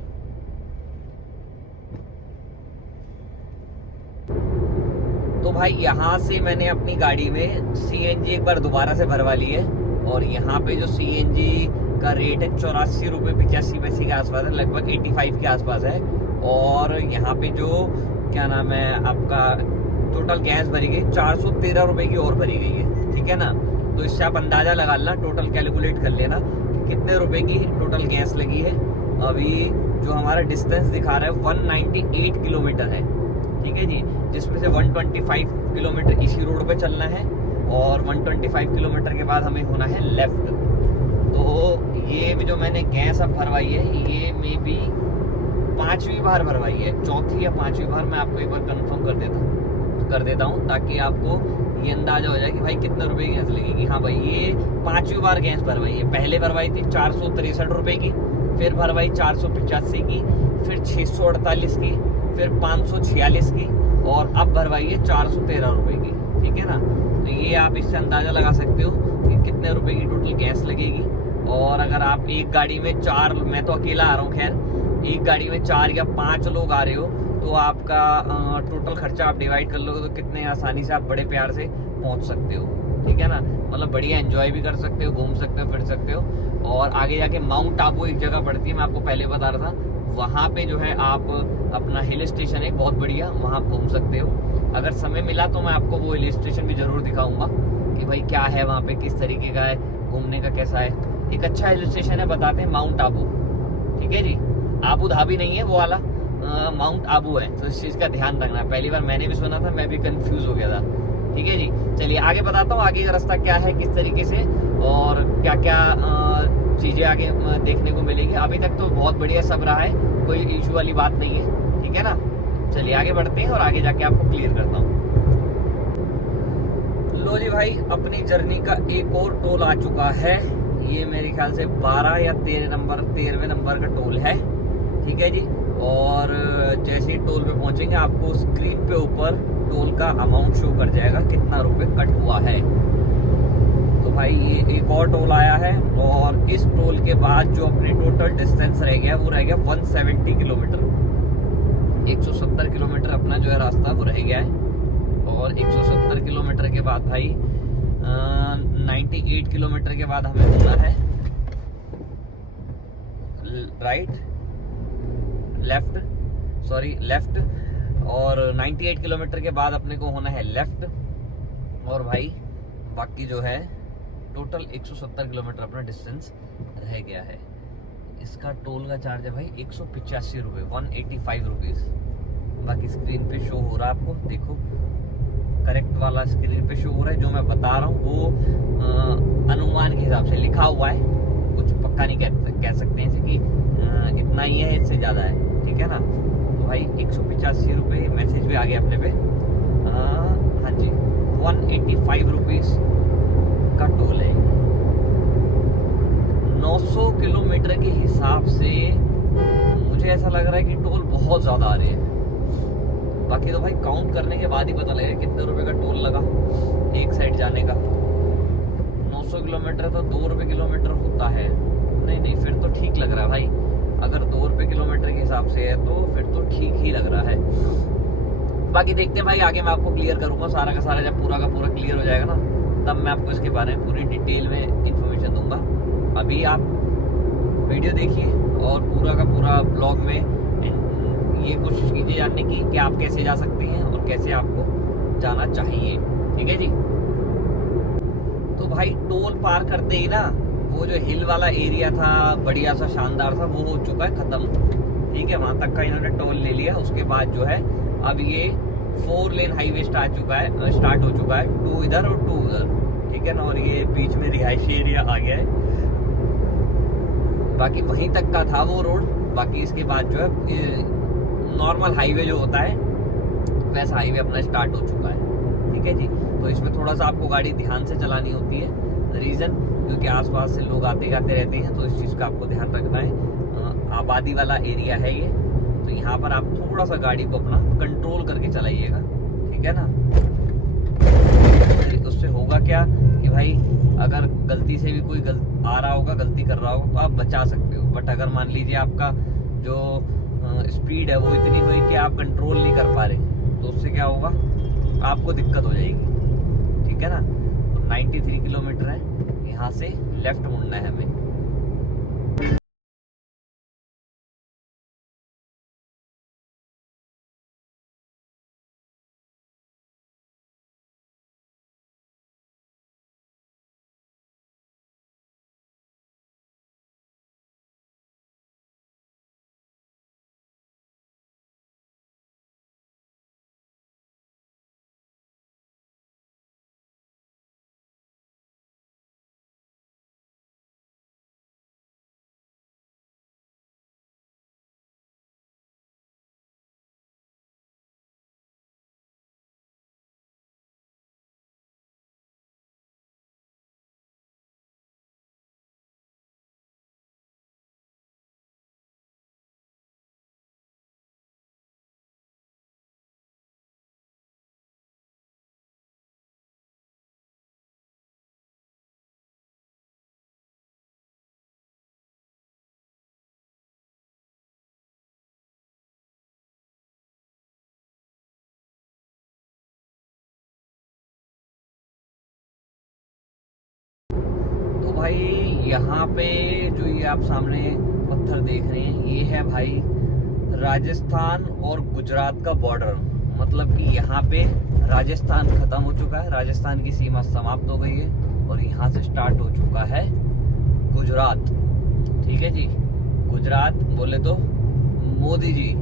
तो भाई यहाँ से मैंने अपनी गाड़ी में सीएनजी एक बार दोबारा से भरवा ली है, और यहाँ पे जो सीएनजी का रेट है 84 रुपये 85 पैसे के आसपास है, लगभग 85 के आसपास है। और यहाँ पे जो क्या नाम है आपका टोटल गैस भरी गई 413 रुपये की और भरी गई है, ठीक है ना। तो इससे आप अंदाजा लगा लेना, टोटल कैलकुलेट कर लेना कि कितने रुपए की टोटल गैस लगी है। अभी जो हमारा डिस्टेंस दिखा रहा है 198 किलोमीटर है, ठीक है जी, जिसमें से 125 किलोमीटर इसी रोड पे चलना है और 125 किलोमीटर के बाद हमें होना है लेफ्ट। तो ये भी जो मैंने गैस अब भरवाई है, ये मे बी 5वीं बार भरवाई है, 4थी या 5वीं बार। मैं आपको एक बार कंफर्म कर देता हूँ ताकि आपको ये अंदाजा हो जाए कि भाई कितने रुपए की गैस लगेगी। हाँ भाई, ये 5वीं बार गैस भरवाई है। पहले भरवाई थी 463 रुपये की, फिर भरवाई 485 की, फिर 648 की, फिर 546 की, और अब भरवाई है 413 रुपये की, ठीक है ना। तो ये आप इससे अंदाजा लगा सकते हो कि कितने रुपए की टोटल गैस लगेगी। और अगर आप एक गाड़ी में 4, मैं तो अकेला आ रहा हूँ, खैर एक गाड़ी में 4 या 5 लोग आ रहे हो तो आपका टोटल खर्चा आप डिवाइड कर लोगे तो कितने आसानी से आप बड़े प्यार से पहुंच सकते हो, ठीक है ना। मतलब बढ़िया एंजॉय भी कर सकते हो, घूम सकते हो, फिर सकते हो। और आगे जाके माउंट आबू एक जगह पड़ती है, मैं आपको पहले बता रहा था, वहाँ पे जो है आप अपना हिल स्टेशन है बहुत बढ़िया, वहाँ घूम सकते हो। अगर समय मिला तो मैं आपको वो हिल स्टेशन भी जरूर दिखाऊंगा कि भाई क्या है वहाँ पे, किस तरीके का है, घूमने का कैसा है। एक अच्छा हिल स्टेशन है, बताते हैं, माउंट आबू, ठीक है जी। आबू धाबी नहीं है वो वाला, माउंट आबू है, तो इस चीज़ का ध्यान रखना। पहली बार मैंने भी सुना था, मैं भी कंफ्यूज हो गया था, ठीक है जी। चलिए आगे बताता हूँ आगे का रास्ता क्या है, किस तरीके से और क्या क्या चीज़ें आगे देखने को मिलेगी। अभी तक तो बहुत बढ़िया सब रहा है, कोई इशू वाली बात नहीं है, ठीक है ना। चलिए आगे बढ़ते हैं और आगे जाके आपको क्लियर करता हूँ। लो जी भाई, अपनी जर्नी का एक और टोल आ चुका है। ये मेरे ख्याल से 12 या 13वें नंबर का टोल है, ठीक है जी। और जैसे ही टोल पे पहुंचेंगे आपको स्क्रीन पे ऊपर टोल का अमाउंट शो कर जाएगा, कितना रुपए कट हुआ है। तो भाई ये एक और टोल आया है, और इस टोल के बाद जो अपनी टोटल डिस्टेंस रह गया वो रह गया 170 किलोमीटर। 170 किलोमीटर अपना जो है रास्ता वो रह गया है। और 170 किलोमीटर के बाद भाई 98 किलोमीटर के बाद हमें होना है लेफ्ट, और 98 किलोमीटर के बाद अपने को होना है लेफ्ट। और भाई बाकी जो है टोटल 170 किलोमीटर अपना डिस्टेंस रह गया है। इसका टोल का चार्ज है भाई 185 रुपये, 185 रुपीज़। बाकी स्क्रीन पे शो हो रहा है आपको, देखो करेक्ट वाला स्क्रीन पे शो हो रहा है। जो मैं बता रहा हूँ वो अनुमान के हिसाब से लिखा हुआ है, कुछ पक्का नहीं कह सकते हैं कि इतना ही है, इससे ज़्यादा है, ठीक है ना। तो भाई 185 रुपये, मैसेज भी आ गया अपने पे, हाँ जी, 185 रुपीज़ का टोल है। 900 किलोमीटर के हिसाब से मुझे ऐसा लग रहा है कि टोल बहुत ज़्यादा आ रहे हैं। बाकी तो भाई काउंट करने के बाद ही पता लगेगा कितने रुपए का टोल लगा एक साइड जाने का। 900 किलोमीटर तो 2 रुपये किलोमीटर होता है। नहीं, फिर तो ठीक लग रहा है भाई। अगर 2 रुपये किलोमीटर के हिसाब से है तो फिर तो ठीक ही लग रहा है। बाकी देखते हैं भाई, आगे मैं आपको क्लियर करूँगा सारा का सारा। जब पूरा का पूरा क्लियर हो जाएगा ना, तब मैं आपको इसके बारे में पूरी डिटेल में इंफॉर्मेशन दूंगा। अभी आप वीडियो देखिए और पूरा का पूरा ब्लॉग में ये कोशिश कीजिए जानने की कि आप कैसे जा सकते हैं और कैसे आपको जाना चाहिए, ठीक है जी। तो भाई टोल पार करते ही ना वो जो हिल वाला एरिया था, बढ़िया सा शानदार सा, वो हो चुका है खत्म, ठीक है। वहां तक का इन्होंने टोल ले लिया। उसके बाद जो है अब ये 4 लेन हाईवे स्टार्ट हो चुका है, 2 इधर और 2 उधर, ठीक है ना। और ये बीच में रिहायशी एरिया आ गया है। बाकी वहीं तक का था वो रोड। बाकी इसके बाद जो है नॉर्मल हाईवे जो होता है वैसा हाईवे अपना स्टार्ट हो चुका है, ठीक है जी। तो इसमें थोड़ा सा आपको गाड़ी ध्यान से चलानी होती है, रीज़न क्योंकि आसपास से लोग आते जाते रहते हैं, तो इस चीज़ का आपको ध्यान रखना है। आबादी वाला एरिया है ये, तो यहाँ पर आप थोड़ा सा गाड़ी को अपना कंट्रोल करके चलाइएगा, ठीक है ना। उससे होगा क्या कि भाई अगर गलती से भी कोई आ रहा होगा, गलती कर रहा होगा, तो आप बचा सकते हो। बट अगर मान लीजिए आपका जो स्पीड है वो इतनी हुई कि आप कंट्रोल नहीं कर पा रहे, तो उससे क्या होगा आपको दिक्कत हो जाएगी, ठीक है ना। तो 93 किलोमीटर है, यहाँ से लेफ्ट मुड़ना है हमें। तो भाई यहाँ पे जो ये आप सामने पत्थर देख रहे हैं, ये है भाई राजस्थान और गुजरात का बॉर्डर। मतलब कि यहाँ पे राजस्थान खत्म हो चुका है, राजस्थान की सीमा समाप्त हो गई है, और यहाँ से स्टार्ट हो चुका है गुजरात। ठीक है जी, गुजरात बोले तो मोदी जी।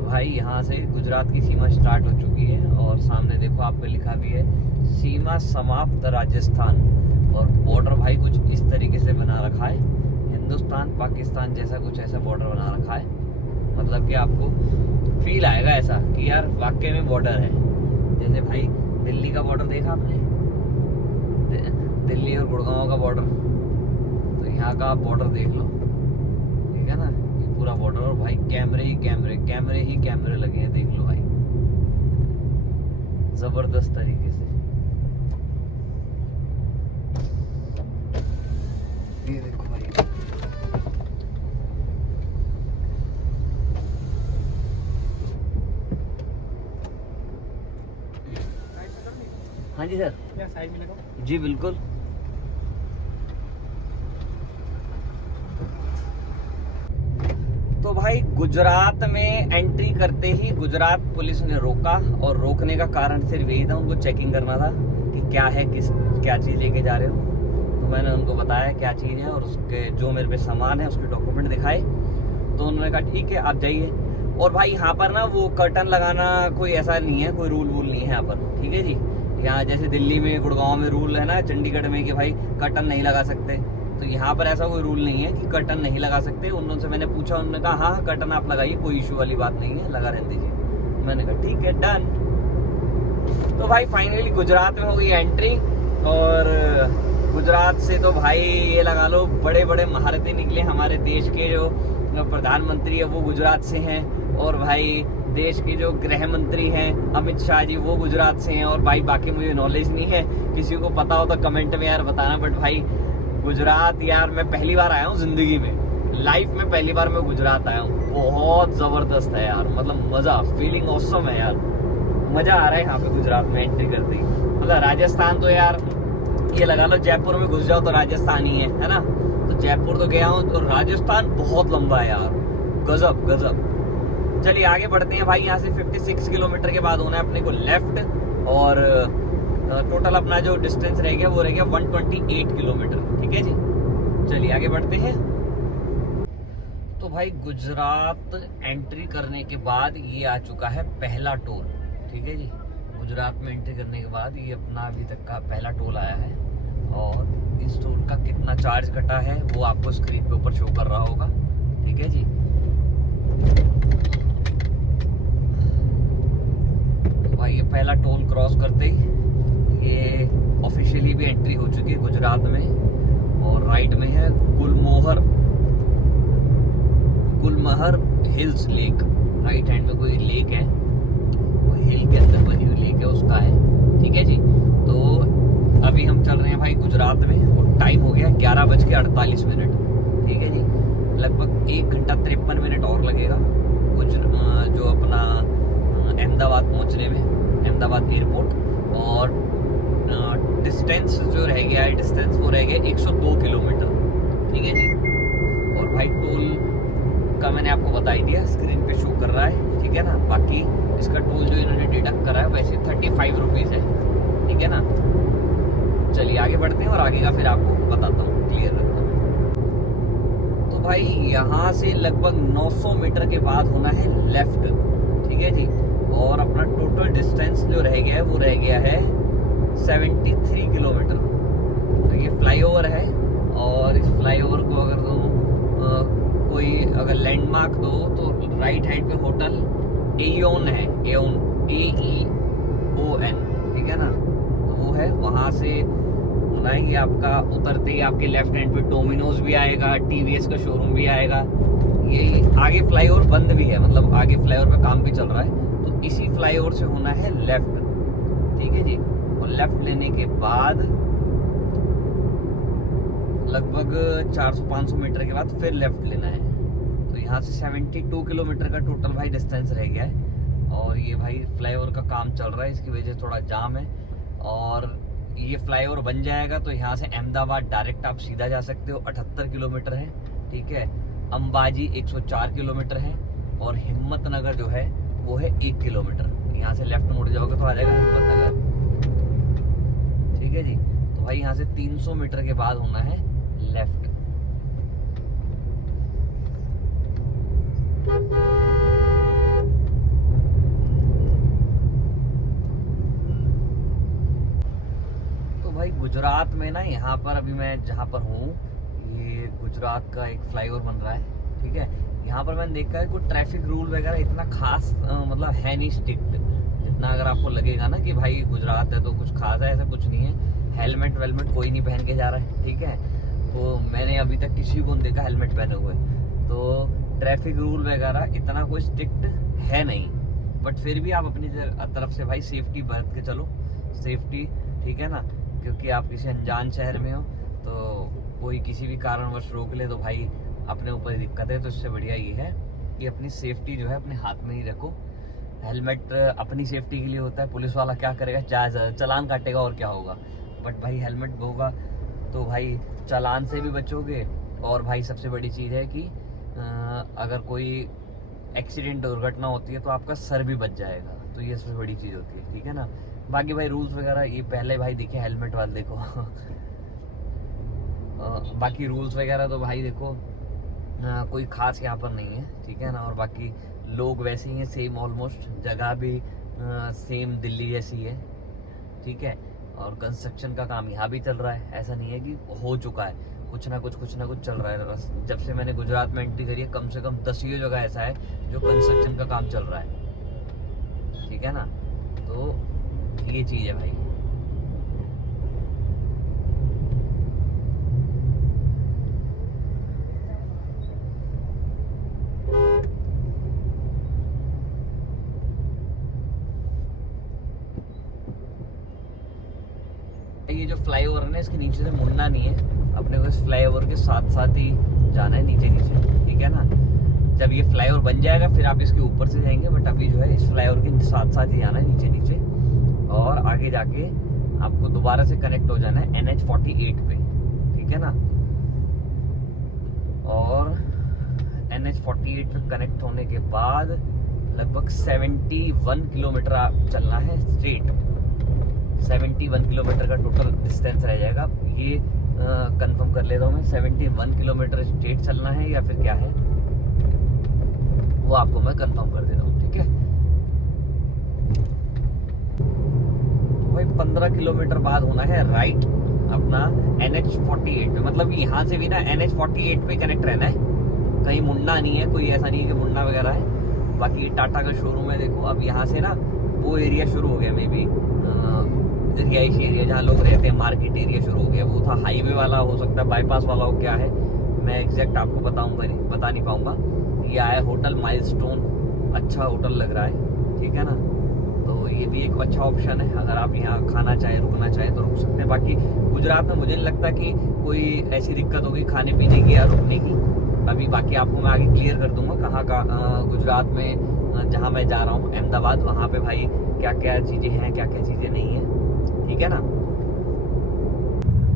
भाई यहाँ से गुजरात की सीमा स्टार्ट हो चुकी है, और सामने देखो आप पे लिखा भी है सीमा समाप्त राजस्थान। और बॉर्डर भाई कुछ इस तरीके से बना रखा है, हिंदुस्तान पाकिस्तान जैसा कुछ ऐसा बॉर्डर बना रखा है। मतलब कि आपको फील आएगा ऐसा कि यार वाकई में बॉर्डर है। जैसे भाई दिल्ली का बॉर्डर देखा आपने, दिल्ली और गुड़गांव का बॉर्डर, तो यहाँ का आप बॉर्डर देख लो, ठीक है ना। ये पूरा बॉर्डर, और भाई कैमरे ही कैमरे, कैमरे ही कैमरे लगे हैं, देख लो भाई, जबरदस्त तरीके से। ये देखो भाई, हाँ जी सर, साइड में लगाओ जी, बिल्कुल। तो भाई गुजरात में एंट्री करते ही गुजरात पुलिस ने रोका, और रोकने का कारण सिर्फ यही था, उनको चेकिंग करना था कि क्या है, क्या चीज़ लेके जा रहे हो। तो मैंने उनको बताया क्या चीज़ है, और उसके जो मेरे पे सामान है उसके डॉक्यूमेंट दिखाए। तो उन्होंने कहा ठीक है आप जाइए। और भाई यहाँ पर ना वो कर्टन लगाना कोई ऐसा नहीं है, कोई रूल वूल नहीं है यहाँ पर, ठीक है जी। यहाँ जैसे दिल्ली में गुड़गांव में रूल है ना, चंडीगढ़ में, कि भाई कर्टन नहीं लगा सकते, तो यहाँ पर ऐसा कोई रूल नहीं है कि कर्टन नहीं लगा सकते। उनसे मैंने पूछा, उन्होंने कहा हाँ कर्टन आप लगाइए, कोई इशू वाली बात नहीं है, लगा रहने दीजिए। मैंने कहा ठीक है, डन। तो भाई फाइनली गुजरात में हो गई एंट्री, और गुजरात से तो भाई ये लगा लो बड़े बड़े महारथी निकले। हमारे देश के जो प्रधानमंत्री है वो गुजरात से हैं, और भाई देश के जो गृह मंत्री हैं अमित शाह जी, वो गुजरात से हैं। और भाई बाकी मुझे नॉलेज नहीं है, किसी को पता हो तो कमेंट में यार बताना। बट भाई गुजरात यार मैं पहली बार आया हूँ जिंदगी में, लाइफ में पहली बार मैं गुजरात आया हूँ। बहुत जबरदस्त है यार, मतलब मजा, फीलिंग ऑसम है यार, मजा आ रहा है यहाँ पे गुजरात में एंट्री करते ही। मतलब राजस्थान तो यार ये लगा लो जयपुर में घुस जाओ तो राजस्थान ही है ना। तो जयपुर तो गया हूँ, तो राजस्थान बहुत लंबा है यार, गजब गजब। चलिए आगे बढ़ते हैं भाई। यहाँ से 56 किलोमीटर के बाद होना है अपने को लेफ्ट, और टोटल अपना जो डिस्टेंस रह गया वो रह गया 128 किलोमीटर, ठीक है जी। चलिए आगे बढ़ते हैं। तो भाई गुजरात एंट्री करने के बाद ये आ चुका है पहला टोल, ठीक है जी। गुजरात में एंट्री करने के बाद ये अपना अभी तक का पहला टोल आया है, और इस टोल का कितना चार्ज कटा है वो आपको स्क्रीन पे ऊपर शो कर रहा होगा, ठीक है जी। तो भाई ये पहला टोल क्रॉस करते ही ये ऑफिशियली भी एंट्री हो चुकी है गुजरात में, और राइट में है गुलमहर हिल्स लेक। राइट हैंड में कोई लेक है, वो हिल के अंदर बनी हुई लेक है, उसका है, ठीक है जी। तो अभी हम चल रहे हैं भाई गुजरात में, और टाइम हो गया 11:48, ठीक है जी। लगभग 1 घंटा 53 मिनट और लगेगा कुछ जो अपना अहमदाबाद पहुंचने में। अहमदाबाद एयरपोर्ट। और डिस्टेंस जो रह गया है, डिस्टेंस वो रह गया 102 किलोमीटर, ठीक है जी। और भाई टोल का मैंने आपको बता ही दिया, स्क्रीन पे शो कर रहा है, ठीक है ना। बाकी इसका टोल जो इन्होंने डिडक्ट करा है वैसे 35 रुपीज़ है, ठीक है ना। चलिए आगे बढ़ते हैं और आगे का फिर आपको बताता हूँ, क्लियर रखता हूँ। तो भाई यहाँ से लगभग 900 मीटर के बाद होना है लेफ्ट, ठीक है जी। और अपना टोटल डिस्टेंस जो रह गया है वो रह गया है 73 किलोमीटर। तो ये फ्लाईओवर है, और इस फ्लाईओवर को अगर कोई अगर लैंडमार्क दो तो राइट हैंड पे होटल एओन है, एओन AEON, ठीक है ना। तो वो है, वहाँ से होना है कि आपका उतरते ही आपके लेफ्ट हैंड पे डोमिनोज भी आएगा, TVS का शोरूम भी आएगा। ये आगे फ्लाईओवर बंद भी है, मतलब आगे फ्लाईओवर पे काम भी चल रहा है। तो इसी फ्लाईओवर से होना है लेफ्ट, ठीक है जी। और लेफ्ट लेने के बाद लगभग 400-500 मीटर के बाद फिर लेफ्ट लेना है। तो यहाँ से 72 किलोमीटर का टोटल भाई डिस्टेंस रह गया है। और ये भाई फ्लाईओवर का काम चल रहा है, इसकी वजह से थोड़ा जाम है। और ये फ्लाईओवर बन जाएगा तो यहाँ से अहमदाबाद डायरेक्ट आप सीधा जा सकते हो, 78 किलोमीटर है, ठीक है। अंबाजी 104 किलोमीटर है, और हिम्मतनगर जो है वो है 1 किलोमीटर। यहाँ से लेफ्ट मुड़ जाओगे तो आ जाएगा हिम्मतनगर, ठीक है जी। तो भाई यहाँ से 300 मीटर के बाद होना है लेफ्ट। तो भाई गुजरात में ना, यहाँ पर अभी मैं जहाँ पर हूँ, ये गुजरात का एक फ्लाईओवर बन रहा है, ठीक है। यहाँ पर मैंने देखा है कोई ट्रैफिक रूल वगैरह इतना खास मतलब है नहीं स्ट्रिक्ट, जितना अगर आपको लगेगा ना कि भाई गुजरात है तो कुछ खास है, ऐसा कुछ नहीं है। हेलमेट वेलमेट कोई नहीं पहन के जा रहा है, ठीक है। तो मैंने अभी तक किसी को नहीं देखा हेलमेट पहने हुए। तो ट्रैफिक रूल वगैरह इतना कोई स्ट्रिक्ट है नहीं, बट फिर भी आप अपनी तरफ से भाई सेफ्टी बरत के चलो, सेफ्टी, ठीक है ना। क्योंकि आप किसी अनजान शहर में हो तो कोई किसी भी कारणवश रोक ले तो भाई अपने ऊपर दिक्कत है। तो इससे बढ़िया ये है कि अपनी सेफ्टी जो है अपने हाथ में ही रखो। हेलमेट अपनी सेफ्टी के लिए होता है, पुलिस वाला क्या करेगा, चालान काटेगा और क्या होगा। बट भाई हेलमेट होगा तो भाई चालान से भी बचोगे। और भाई सबसे बड़ी चीज़ है कि अगर कोई एक्सीडेंट दुर्घटना होती है तो आपका सर भी बच जाएगा। तो ये सबसे बड़ी चीज़ होती है, ठीक है ना। बाकी भाई रूल्स वगैरह ये पहले भाई देखिए, हेलमेट वाले देखो बाकी रूल्स वगैरह तो भाई देखो कोई खास यहाँ पर नहीं है, ठीक है ना। और बाकी लोग वैसे ही हैं सेम, ऑलमोस्ट जगह भी सेम दिल्ली जैसी है, ठीक है। और कंस्ट्रक्शन का काम यहाँ भी चल रहा है, ऐसा नहीं है कि हो चुका है, कुछ ना कुछ चल रहा है। जब से मैंने गुजरात में एंट्री करी है कम से कम 10 जगह ऐसा है जो कंस्ट्रक्शन का काम चल रहा है, ठीक है ना। तो ये चीज़ है भाई। ये जो फ्लाईओवर है ना, इसके नीचे से मुड़ना नहीं है, अपने को इस फ्लाईओवर के साथ साथ ही जाना है, नीचे नीचे, ठीक है ना। जब ये फ्लाईओवर बन जाएगा फिर आप इसके ऊपर से जाएंगे, बट अभी जो है इस फ्लाईओवर के साथ साथ ही जाना है, नीचे नीचे। और आगे जाके आपको दोबारा से कनेक्ट हो जाना है NH48 पे, ठीक है ना। और NH48 पे कनेक्ट होने के बाद लगभग 71 किलोमीटर आप चलना है स्ट्रेट। 71 किलोमीटर का टोटल डिस्टेंस रह जाएगा। ये कंफर्म कर लेता हूँ मैं, 71 किलोमीटर स्ट्रेट चलना है या फिर क्या है वो आपको मैं कंफर्म कर देता हूँ, ठीक है। तो भाई 15 किलोमीटर बाद होना है राइट अपना NH48 पे। मतलब यहाँ से भी ना NH48 पे कनेक्ट रहना है, कहीं मुड़ना नहीं है, कोई ऐसा नहीं है कि मुड़ना वगैरह है। बाकी टाटा का शोरूम है देखो, अब यहाँ से ना वो एरिया शुरू हो गया, मे बी रिहायशी एरिया जहाँ लोग रहते हैं, मार्केट एरिया शुरू हो गया। वो था हाईवे वाला, हो सकता है बाईपास वाला हो, क्या है मैं एग्जैक्ट आपको बता नहीं पाऊंगा। ये आया होटल माइलस्टोन, अच्छा होटल लग रहा है, ठीक है ना। तो ये भी एक अच्छा ऑप्शन है, अगर आप यहाँ खाना चाहे रुकना चाहे तो रुक सकते हैं। बाकी गुजरात में मुझे नहीं लगता कि कोई ऐसी दिक्कत होगी खाने पीने की या रुकने की। अभी बाकी आपको मैं आगे क्लियर कर दूंगा कहाँ का गुजरात में जहाँ मैं जा रहा हूँ अहमदाबाद, वहाँ पे भाई क्या क्या चीज़ें हैं, क्या क्या चीज़ें नहीं है, ठीक है ना।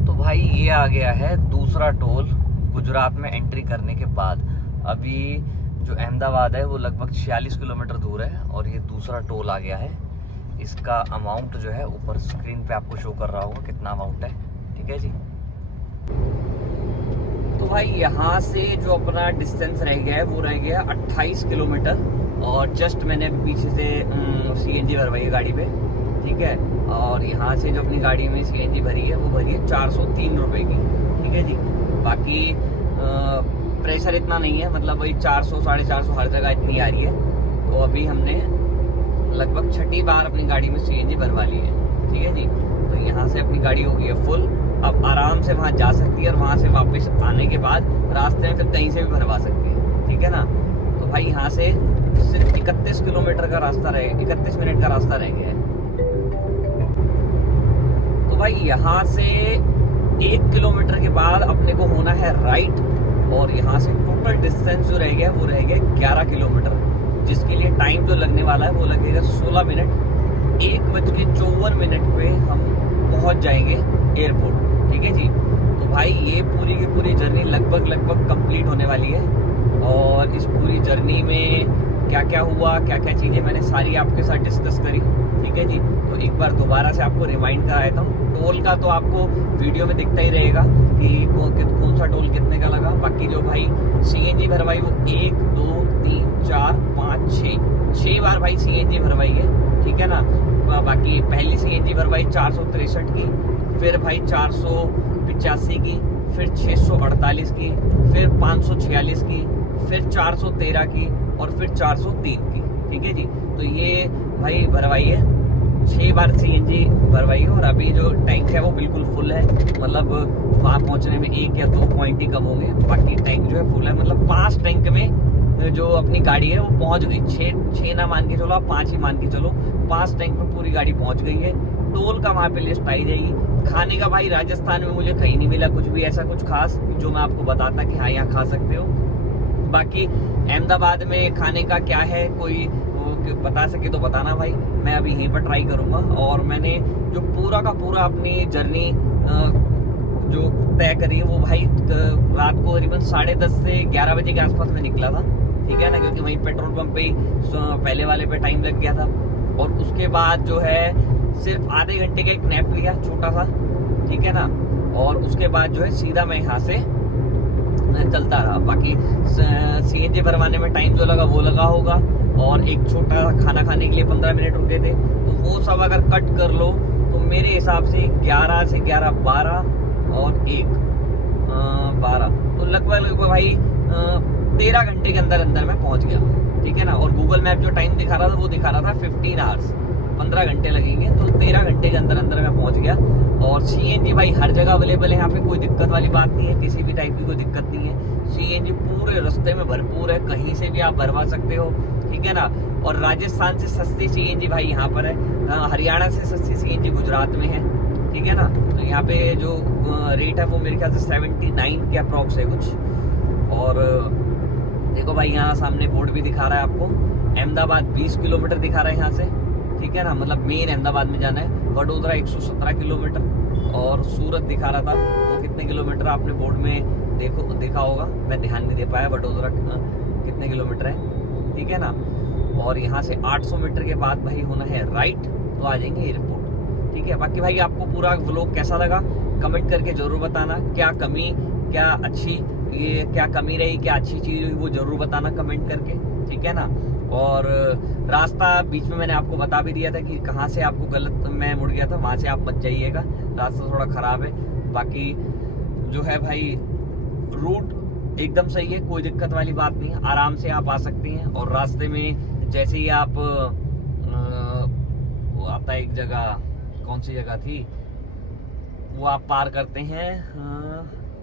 तो भाई ये आ गया है दूसरा टोल गुजरात में एंट्री करने के बाद। अभी जो अहमदाबाद है वो लगभग 46 किलोमीटर दूर है और ये दूसरा टोल आ गया है। इसका अमाउंट जो है ऊपर स्क्रीन पे आपको शो कर रहा होगा कितना अमाउंट है, ठीक है जी। तो भाई यहाँ से जो अपना डिस्टेंस रह गया है वो रह गया 28 किलोमीटर और जस्ट मैंने अभी पीछे से CNG भरवाई है गाड़ी पे, ठीक है। और यहाँ से जो अपनी गाड़ी में CNG भरी है वो भरी है 403 रुपये की, ठीक है जी। बाकी प्रेशर इतना नहीं है, मतलब वही 400 450 हर जगह इतनी आ रही है। तो अभी हमने लगभग 6ठी बार अपनी गाड़ी में CNG भरवा ली है, ठीक है जी। तो यहाँ से अपनी गाड़ी हो गई है फुल, अब आराम से वहाँ जा सकती है और वहाँ से वापस आने के बाद रास्ते में फिर कहीं से भी भरवा सकती है, ठीक है ना। तो भाई यहाँ से सिर्फ 31 किलोमीटर का रास्ता रहे, 31 मिनट का रास्ता रह गया है। तो भाई यहाँ से 1 किलोमीटर के बाद अपने को होना है राइट और यहाँ से टोटल डिस्टेंस जो रह गया वो रह गया 11 किलोमीटर, जिसके लिए टाइम जो लगने वाला है वो लगेगा 16 मिनट। 1:54 पे हम पहुँच जाएंगे एयरपोर्ट, ठीक है जी। तो भाई ये पूरी की पूरी जर्नी लगभग कंप्लीट होने वाली है और इस पूरी जर्नी में क्या क्या हुआ, क्या क्या चीज़ें मैंने सारी आपके साथ डिस्कस करी, ठीक है जी। तो एक बार दोबारा से आपको रिमाइंड करा देता हूँ। टोल का तो आपको वीडियो में दिखता ही रहेगा कि कौन सा टोल कितने का लगा। बाकी जो भाई CNG भरवाई वो 1 2 3 4 5 6 बार भाई CNG भरवाई है, ठीक है ना। बाकी पहली CNG भरवाई 463 की, फिर भाई 485 की, फिर 648 की, फिर 546 की, फिर 413 की और फिर 403 की, ठीक है जी। तो ये भाई भरवाई है 6 बार CNG भरवाई है और अभी जो टैंक है वो बिल्कुल फुल है, मतलब वहाँ पहुँचने में 1 या 2 पॉइंट ही कम होंगे, बाकी टैंक जो है फुल है। मतलब 5 टैंक में जो अपनी गाड़ी है वो पहुँच गई, 6 ना मान के चलो, आप 5 ही मान के चलो, 5 टैंक में पूरी गाड़ी पहुँच गई है। टोल का वहाँ पे लिस्ट आई जाएगी। खाने का भाई राजस्थान में मुझे कहीं नहीं मिला कुछ भी ऐसा कुछ खास जो मैं आपको बताता कि हाँ यहाँ खा सकते हो। बाकी अहमदाबाद में खाने का क्या है कोई बता सके तो बताना भाई, मैं अभी यहीं पर ट्राई करूँगा। और मैंने जो पूरा का पूरा अपनी जर्नी जो तय करी है वो भाई रात को करीबन 10:30 से 11 बजे के आसपास में निकला था, ठीक है ना, क्योंकि वहीं पेट्रोल पंप पे ही पहले वाले पे टाइम लग गया था। और उसके बाद जो है सिर्फ आधे घंटे का एक नैप लिया छोटा सा, ठीक है ना। और उसके बाद जो है सीधा मैं यहाँ से चलता रहा। बाकी CNG भरवाने में टाइम जो लगा वो लगा होगा और एक छोटा खाना खाने के लिए 15 मिनट रुके थे, तो वो सब अगर कट कर लो तो मेरे हिसाब से 11 से 11 12 और 1 12 तो लगभग भाई 13 घंटे के अंदर मैं पहुंच गया, ठीक है ना। और गूगल मैप जो टाइम दिखा रहा था वो दिखा रहा था 15 आवर्स, 15 घंटे लगेंगे, तो 13 घंटे के अंदर मैं पहुंच गया। और CNG भाई हर जगह अवेलेबल है, यहाँ पे कोई दिक्कत वाली बात नहीं है, किसी भी टाइप की कोई दिक्कत नहीं है। CNG पूरे रास्ते में भरपूर है, कहीं से भी आप भरवा सकते हो, ठीक है ना। और राजस्थान से सस्ती CNG भाई यहाँ पर है, हरियाणा से सस्ती CNG गुजरात में है, ठीक है ना। तो यहाँ पे जो रेट है वो मेरे ख्याल से 79 के अप्रॉक्स है कुछ। और देखो भाई यहाँ सामने बोर्ड भी दिखा रहा है आपको, अहमदाबाद 20 किलोमीटर दिखा रहा है यहाँ से, ठीक है ना, मतलब मेन अहमदाबाद में जाना है। वडोदरा 117 किलोमीटर और सूरत दिखा रहा था वो कितने किलोमीटर आपने बोर्ड में देखा होगा, मैं ध्यान नहीं दे पाया वडोदरा कितने किलोमीटर है, ठीक है ना। और यहाँ से 800 मीटर के बाद भाई होना है राइट, तो आ जाएंगे एयरपोर्ट, ठीक है। बाकी भाई आपको पूरा व्लॉग कैसा लगा कमेंट करके जरूर बताना, क्या कमी क्या अच्छी, ये क्या कमी रही क्या अच्छी चीज़ हुई वो जरूर बताना कमेंट करके, ठीक है ना। और रास्ता बीच में मैंने आपको बता भी दिया था कि कहाँ से आपको गलत मैं मुड़ गया था, वहाँ से आप मत जाइएगा, रास्ता थोड़ा ख़राब है। बाकी जो है भाई रूट एकदम सही है, कोई दिक्कत वाली बात नहीं है, आराम से आप आ सकते हैं। और रास्ते में जैसे ही आप वो आता है एक जगह, कौन सी जगह थी वो आप पार करते हैं,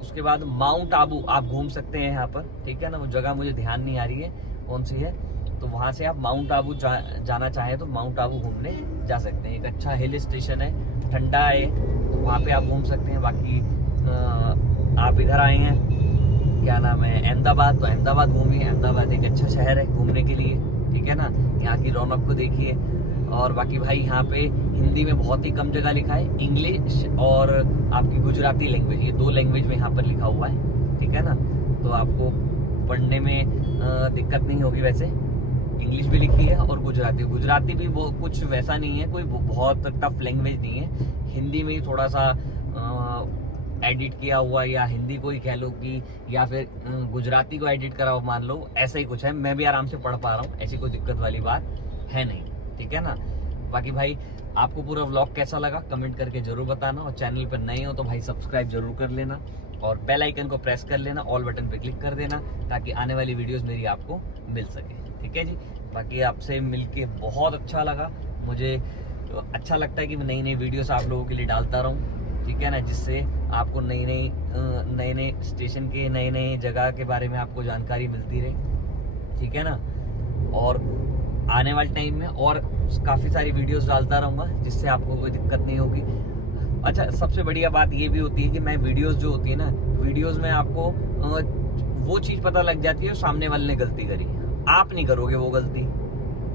उसके बाद माउंट आबू आप घूम सकते हैं यहाँ पर, ठीक है ना। वो जगह मुझे ध्यान नहीं आ रही है कौन सी है, तो वहाँ से आप माउंट आबू जाना चाहें तो माउंट आबू घूमने जा सकते हैं। एक अच्छा हिल स्टेशन है, ठंडा है, तो वहाँ पे आप घूम सकते हैं। बाकी आप इधर आए हैं क्या नाम है अहमदाबाद, तो अहमदाबाद घूमिए, अहमदाबाद एक अच्छा शहर है घूमने के लिए, ठीक है ना। यहाँ की रौनक को देखिए और बाकी भाई यहाँ पे हिंदी में बहुत ही कम जगह लिखा है, इंग्लिश और आपकी गुजराती लैंग्वेज, ये 2 लैंग्वेज में यहाँ पर लिखा हुआ है, ठीक है ना। तो आपको पढ़ने में दिक्कत नहीं होगी। वैसे इंग्लिश भी लिखी है और गुजराती भी वो कुछ वैसा नहीं है, कोई बहुत टफ लैंग्वेज नहीं है। हिंदी में ही थोड़ा सा एडिट किया हुआ, या हिंदी को ही कह लो कि, या फिर गुजराती को एडिट करा हो मान लो, ऐसा ही कुछ है। मैं भी आराम से पढ़ पा रहा हूँ, ऐसी कोई दिक्कत वाली बात है नहीं, ठीक है ना। बाकी भाई आपको पूरा व्लॉग कैसा लगा कमेंट करके जरूर बताना, और चैनल पर नए हो तो भाई सब्सक्राइब जरूर कर लेना, और बेल आइकन को प्रेस कर लेना, ऑल बटन पे क्लिक कर देना, ताकि आने वाली वीडियोस मेरी आपको मिल सके, ठीक है जी। बाकी आपसे मिलके बहुत अच्छा लगा, मुझे अच्छा लगता है कि मैं नई नई वीडियोस आप लोगों के लिए डालता रहूं, ठीक है ना, जिससे आपको नई नई स्टेशन के, नए नए जगह के बारे में आपको जानकारी मिलती रहे, ठीक है ना। और आने वाले टाइम में और काफ़ी सारी वीडियोस डालता रहूँगा, जिससे आपको कोई दिक्कत नहीं होगी। अच्छा, सबसे बढ़िया बात ये भी होती है कि मैं वीडियोस जो होती है ना, वीडियोस में आपको वो चीज़ पता लग जाती है सामने वाले ने गलती करी, आप नहीं करोगे वो गलती।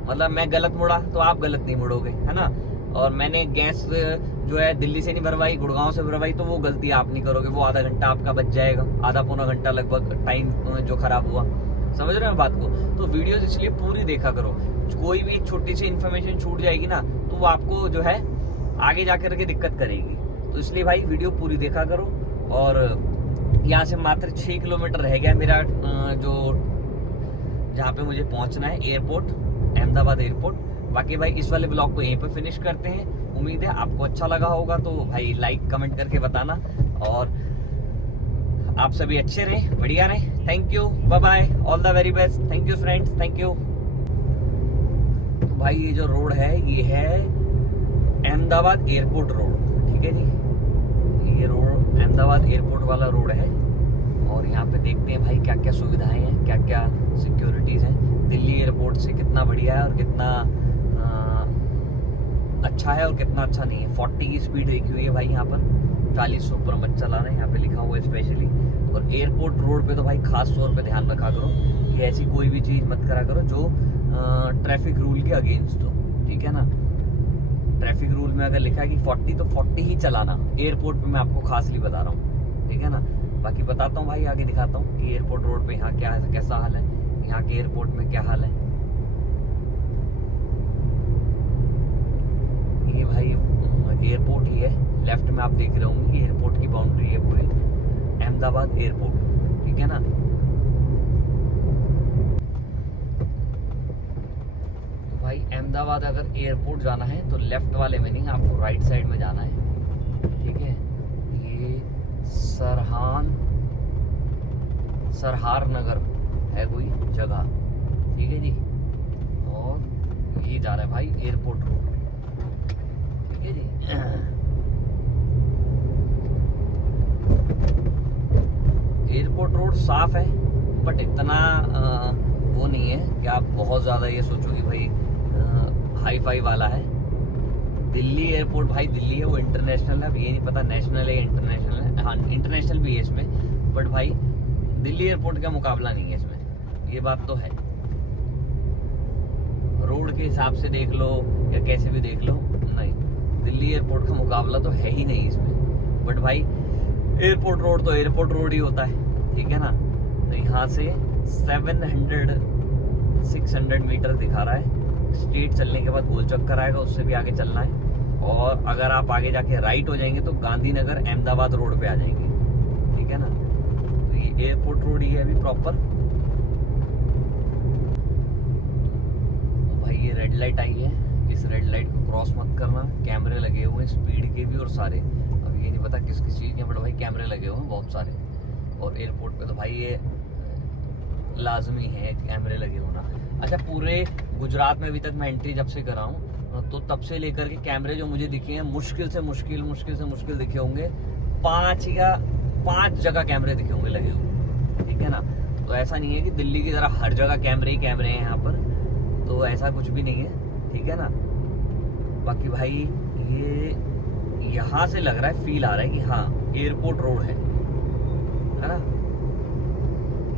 मतलब मैं गलत मुड़ा तो आप गलत नहीं मुड़ोगे, है ना। और मैंने गैस जो है दिल्ली से नहीं भरवाई, गुड़गांव से भरवाई, तो वो गलती आप नहीं करोगे, वो आधा घंटा आपका बच जाएगा, आधा पौना घंटा लगभग टाइम जो खराब हुआ। समझ रहे हो बात को। तो वीडियोस इसलिए पूरी देखा करो, कोई भी एक छोटी सी इन्फॉर्मेशन छूट जाएगी ना तो वो आपको जो है आगे जाकर के दिक्कत करेगी। तो इसलिए भाई वीडियो पूरी देखा करो। और यहाँ से मात्र 6 किलोमीटर रह गया मेरा जो जहाँ पे मुझे पहुँचना है, एयरपोर्ट, अहमदाबाद एयरपोर्ट। बाकी भाई इस वाले ब्लॉग को यहीं पे फिनिश करते हैं। उम्मीद है आपको अच्छा लगा होगा, तो भाई लाइक कमेंट करके बताना, और आप सभी अच्छे रहें, बढ़िया रहें। Thank you, bye bye, all the very best, thank you friends, thank you. तो भाई ये जो रोड है ये है अहमदाबाद एयरपोर्ट रोड, ठीक है जी। ये रोड अहमदाबाद एयरपोर्ट वाला रोड है, और यहाँ पे देखते हैं भाई क्या क्या सुविधाएं हैं, क्या क्या सिक्योरिटीज हैं। दिल्ली एयरपोर्ट से कितना बढ़िया है और कितना अच्छा है और कितना अच्छा नहीं है। 40 की स्पीड देखी हुई है भाई यहाँ पर, 40 से ऊपर मत चलाना है, यहाँ पे लिखा हुआ है स्पेशली। और एयरपोर्ट रोड पे तो भाई खास तौर पे ध्यान रखा करो कि ऐसी कोई भी चीज़ मत करा करो जो ट्रैफिक रूल के अगेंस्ट हो, ठीक है ना। ट्रैफिक रूल में अगर लिखा है कि 40 तो 40 ही चलाना, एयरपोर्ट पे मैं आपको खासली बता रहा हूँ, ठीक है ना। बाकी बताता हूँ भाई, आगे दिखाता हूँ कि एयरपोर्ट रोड पे यहाँ क्या है, कैसा हाल है, यहाँ के एयरपोर्ट में क्या हाल है। ये भाई एयरपोर्ट ही है, लेफ्ट में आप देख रहे होंगे, एयरपोर्ट की बाउंड्री है पूरी, अहमदाबाद एयरपोर्ट, ठीक है ना। तो भाई अहमदाबाद अगर एयरपोर्ट जाना है तो लेफ्ट वाले में नहीं, आपको राइट साइड में जाना है, ठीक है। ये सरहार नगर है कोई जगह, ठीक है जी। और ये जा रहा है भाई एयरपोर्ट रोड, ठीक है जी। एयरपोर्ट रोड साफ है, बट इतना वो नहीं है कि आप बहुत ज़्यादा ये सोचो कि भाई हाई फाई वाला है। दिल्ली एयरपोर्ट भाई दिल्ली है, वो इंटरनेशनल है, अब ये नहीं पता नेशनल है या इंटरनेशनल है। हाँ इंटरनेशनल भी है इसमें, बट भाई दिल्ली एयरपोर्ट का मुकाबला नहीं है इसमें, ये बात तो है। रोड के हिसाब से देख लो या कैसे भी देख लो, नहीं, दिल्ली एयरपोर्ट का मुकाबला तो है ही नहीं इसमें। बट भाई एयरपोर्ट रोड तो एयरपोर्ट रोड ही होता है, ठीक है ना। तो यहाँ से 600 मीटर दिखा रहा है, स्ट्रेट चलने के बाद गोल चक्कर आएगा, उससे भी आगे चलना है। और अगर आप आगे जाके राइट हो जाएंगे तो गांधीनगर अहमदाबाद रोड पे आ जाएंगे, ठीक है ना। तो ये एयरपोर्ट रोड ही है अभी प्रॉपर। भाई ये रेड लाइट आई है, इस रेड लाइट को क्रॉस मत करना, कैमरे लगे हुए हैं स्पीड के भी और सारे, अब ये नहीं पता किस किस चीज़ के, बट भाई कैमरे लगे हुए हैं बहुत सारे। और एयरपोर्ट पे तो भाई ये लाजमी है कैमरे लगे होना। अच्छा, पूरे गुजरात में अभी तक मैं एंट्री जब से करा हूँ तो तब से लेकर के कैमरे जो मुझे दिखे हैं, मुश्किल से मुश्किल दिखे होंगे 5 जगह कैमरे दिखे होंगे लगे हुए, ठीक है ना। तो ऐसा नहीं है कि दिल्ली की तरह हर जगह कैमरे ही कैमरे हैं यहाँ पर, तो ऐसा कुछ भी नहीं है, ठीक है ना। बाकी भाई ये यहाँ से लग रहा है, फील आ रहा है कि हाँ एयरपोर्ट रोड है ना।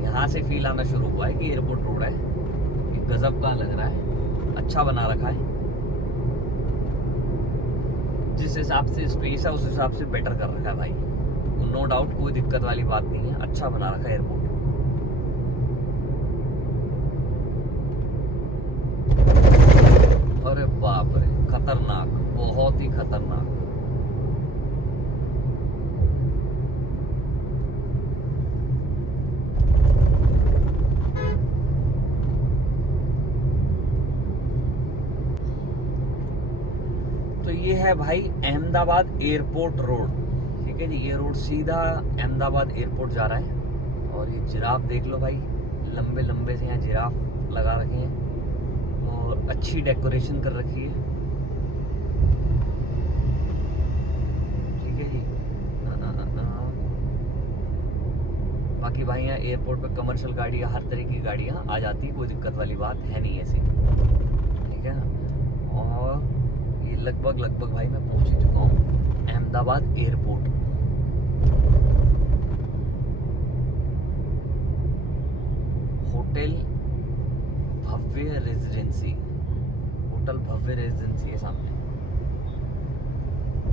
यहाँ से फील आना शुरू हुआ है कि एयरपोर्ट रोड है। ये गजब का लग रहा है, अच्छा बना रखा है, जिस हिसाब से स्पेस है उस हिसाब से बेटर कर रखा है भाई, नो डाउट, कोई दिक्कत वाली बात नहीं है, अच्छा बना रखा है एयरपोर्ट। अरे बाप रे, खतरनाक, बहुत ही खतरनाक। तो ये है भाई अहमदाबाद एयरपोर्ट रोड, ठीक है जी। ये रोड सीधा अहमदाबाद एयरपोर्ट जा रहा है। और ये जिराफ देख लो भाई, लंबे लंबे से यहाँ जिराफ लगा रखे हैं और अच्छी डेकोरेशन कर रखी है, ठीक है जी। बाकी भाई यहाँ एयरपोर्ट पे कमर्शियल गाड़ियाँ, हर तरह की गाड़ियाँ आ जाती है, कोई दिक्कत वाली बात है नहीं ऐसी, ठीक है ना। और ये लगभग भाई मैं पहुंच ही चुका हूँ अहमदाबाद एयरपोर्ट। होटल भव्य रेजिडेंसी, होटल भव्य रेजिडेंसी है सामने।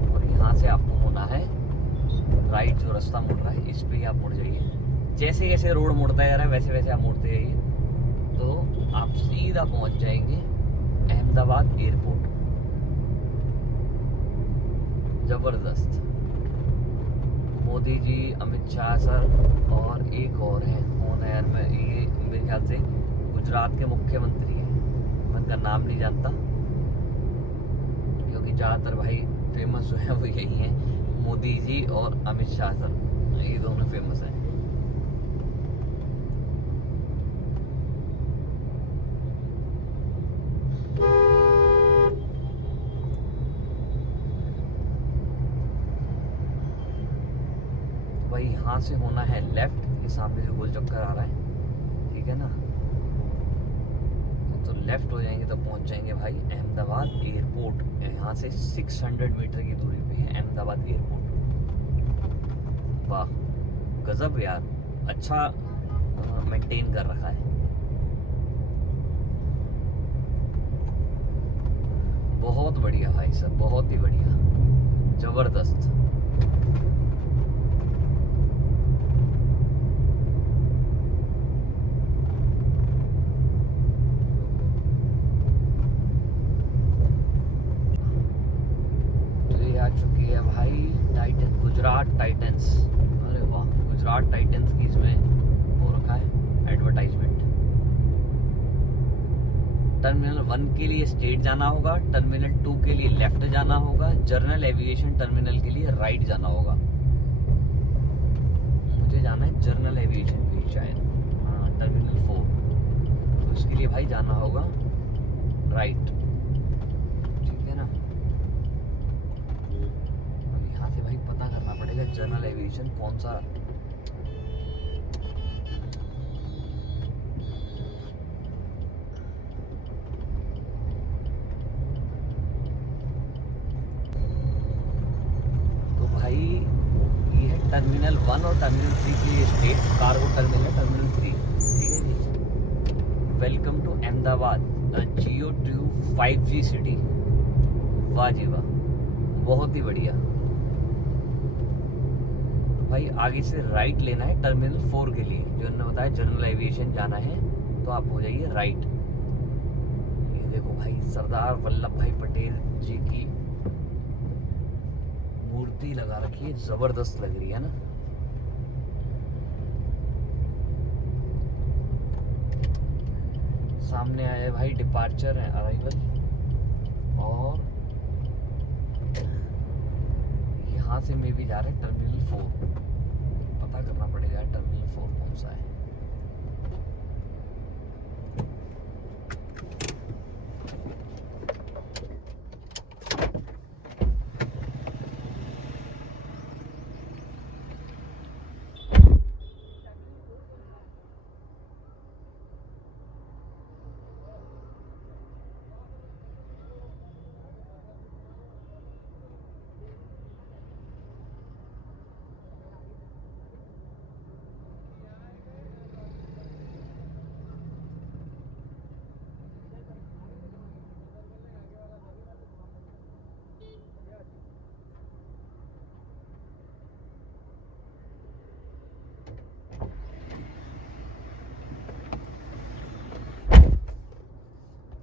और यहाँ से आपको होना है राइट, जो रास्ता मुड़ रहा है इस पे आप मुड़ जाइए। जैसे जैसे रोड मुड़ता जा रहा है वैसे वैसे आप मुड़ते जाइए, तो आप सीधा पहुंच जाएंगे अहमदाबाद एयरपोर्ट। जबरदस्त। मोदी जी, अमित शाह सर और एक और है, कौन है यार, मैं ये मेरे ख्याल से गुजरात के मुख्यमंत्री हैं, मैं उनका नाम नहीं जानता क्योंकि ज़्यादातर भाई फेमस जो है वो यही हैं, मोदी जी और अमित शाह सर, ये दोनों फेमस हैं। भाई यहाँ से होना है लेफ्ट, ये सामने से गोल चक्कर आ रहा है, ठीक है ना। तो लेफ्ट हो जाएंगे तो पहुंच जाएंगे भाई अहमदाबाद एयरपोर्ट। यहाँ से 600 मीटर की दूरी पे है अहमदाबाद एयरपोर्ट। वाह गजब यार, अच्छा मेंटेन कर रखा है, बहुत बढ़िया भाई साहब, बहुत ही बढ़िया, जबरदस्त। आ चुकी है भाई टाइटन, गुजरात टाइटंस। अरे वाह, गुजरात टाइटंस की इसमें हो रखा है एडवर्टाइजमेंट। टर्मिनल 1 के लिए स्ट्रेट जाना होगा, टर्मिनल 2 के लिए लेफ्ट जाना होगा, जनरल एविएशन टर्मिनल के लिए राइट जाना होगा। मुझे जाना है जनरल एविएशन पे शायद, हाँ टर्मिनल 4, तो इसके लिए भाई जाना होगा राइट, ठीक है ना। यहाँ से भाई पता करना पड़ेगा जनरल एविएशन कौन सा। तो भाई ये है टर्मिनल 1 और टर्मिनल 3 के लिए स्टेट कार्गो टर्मिनल, टर्मिनल 3, ठीक है जी। Welcome to Ahmedabad Jio to 5G city. वाह जी वाह, बहुत ही बढ़िया। भाई आगे से राइट लेना है टर्मिनल 4 के लिए, जो उन्होंने बताया जनरल एविएशन जाना है, तो आप हो जाइए राइट। ये देखो भाई सरदार वल्लभ भाई पटेल जी की मूर्ति लगा रखी है, जबरदस्त लग रही है ना। सामने आया भाई डिपार्चर है, अराइवल, और यहाँ से में भी जा रहे हैं टर्मिनल 4। पता करना पड़ेगा टर्मिनल 4 कौन सा है।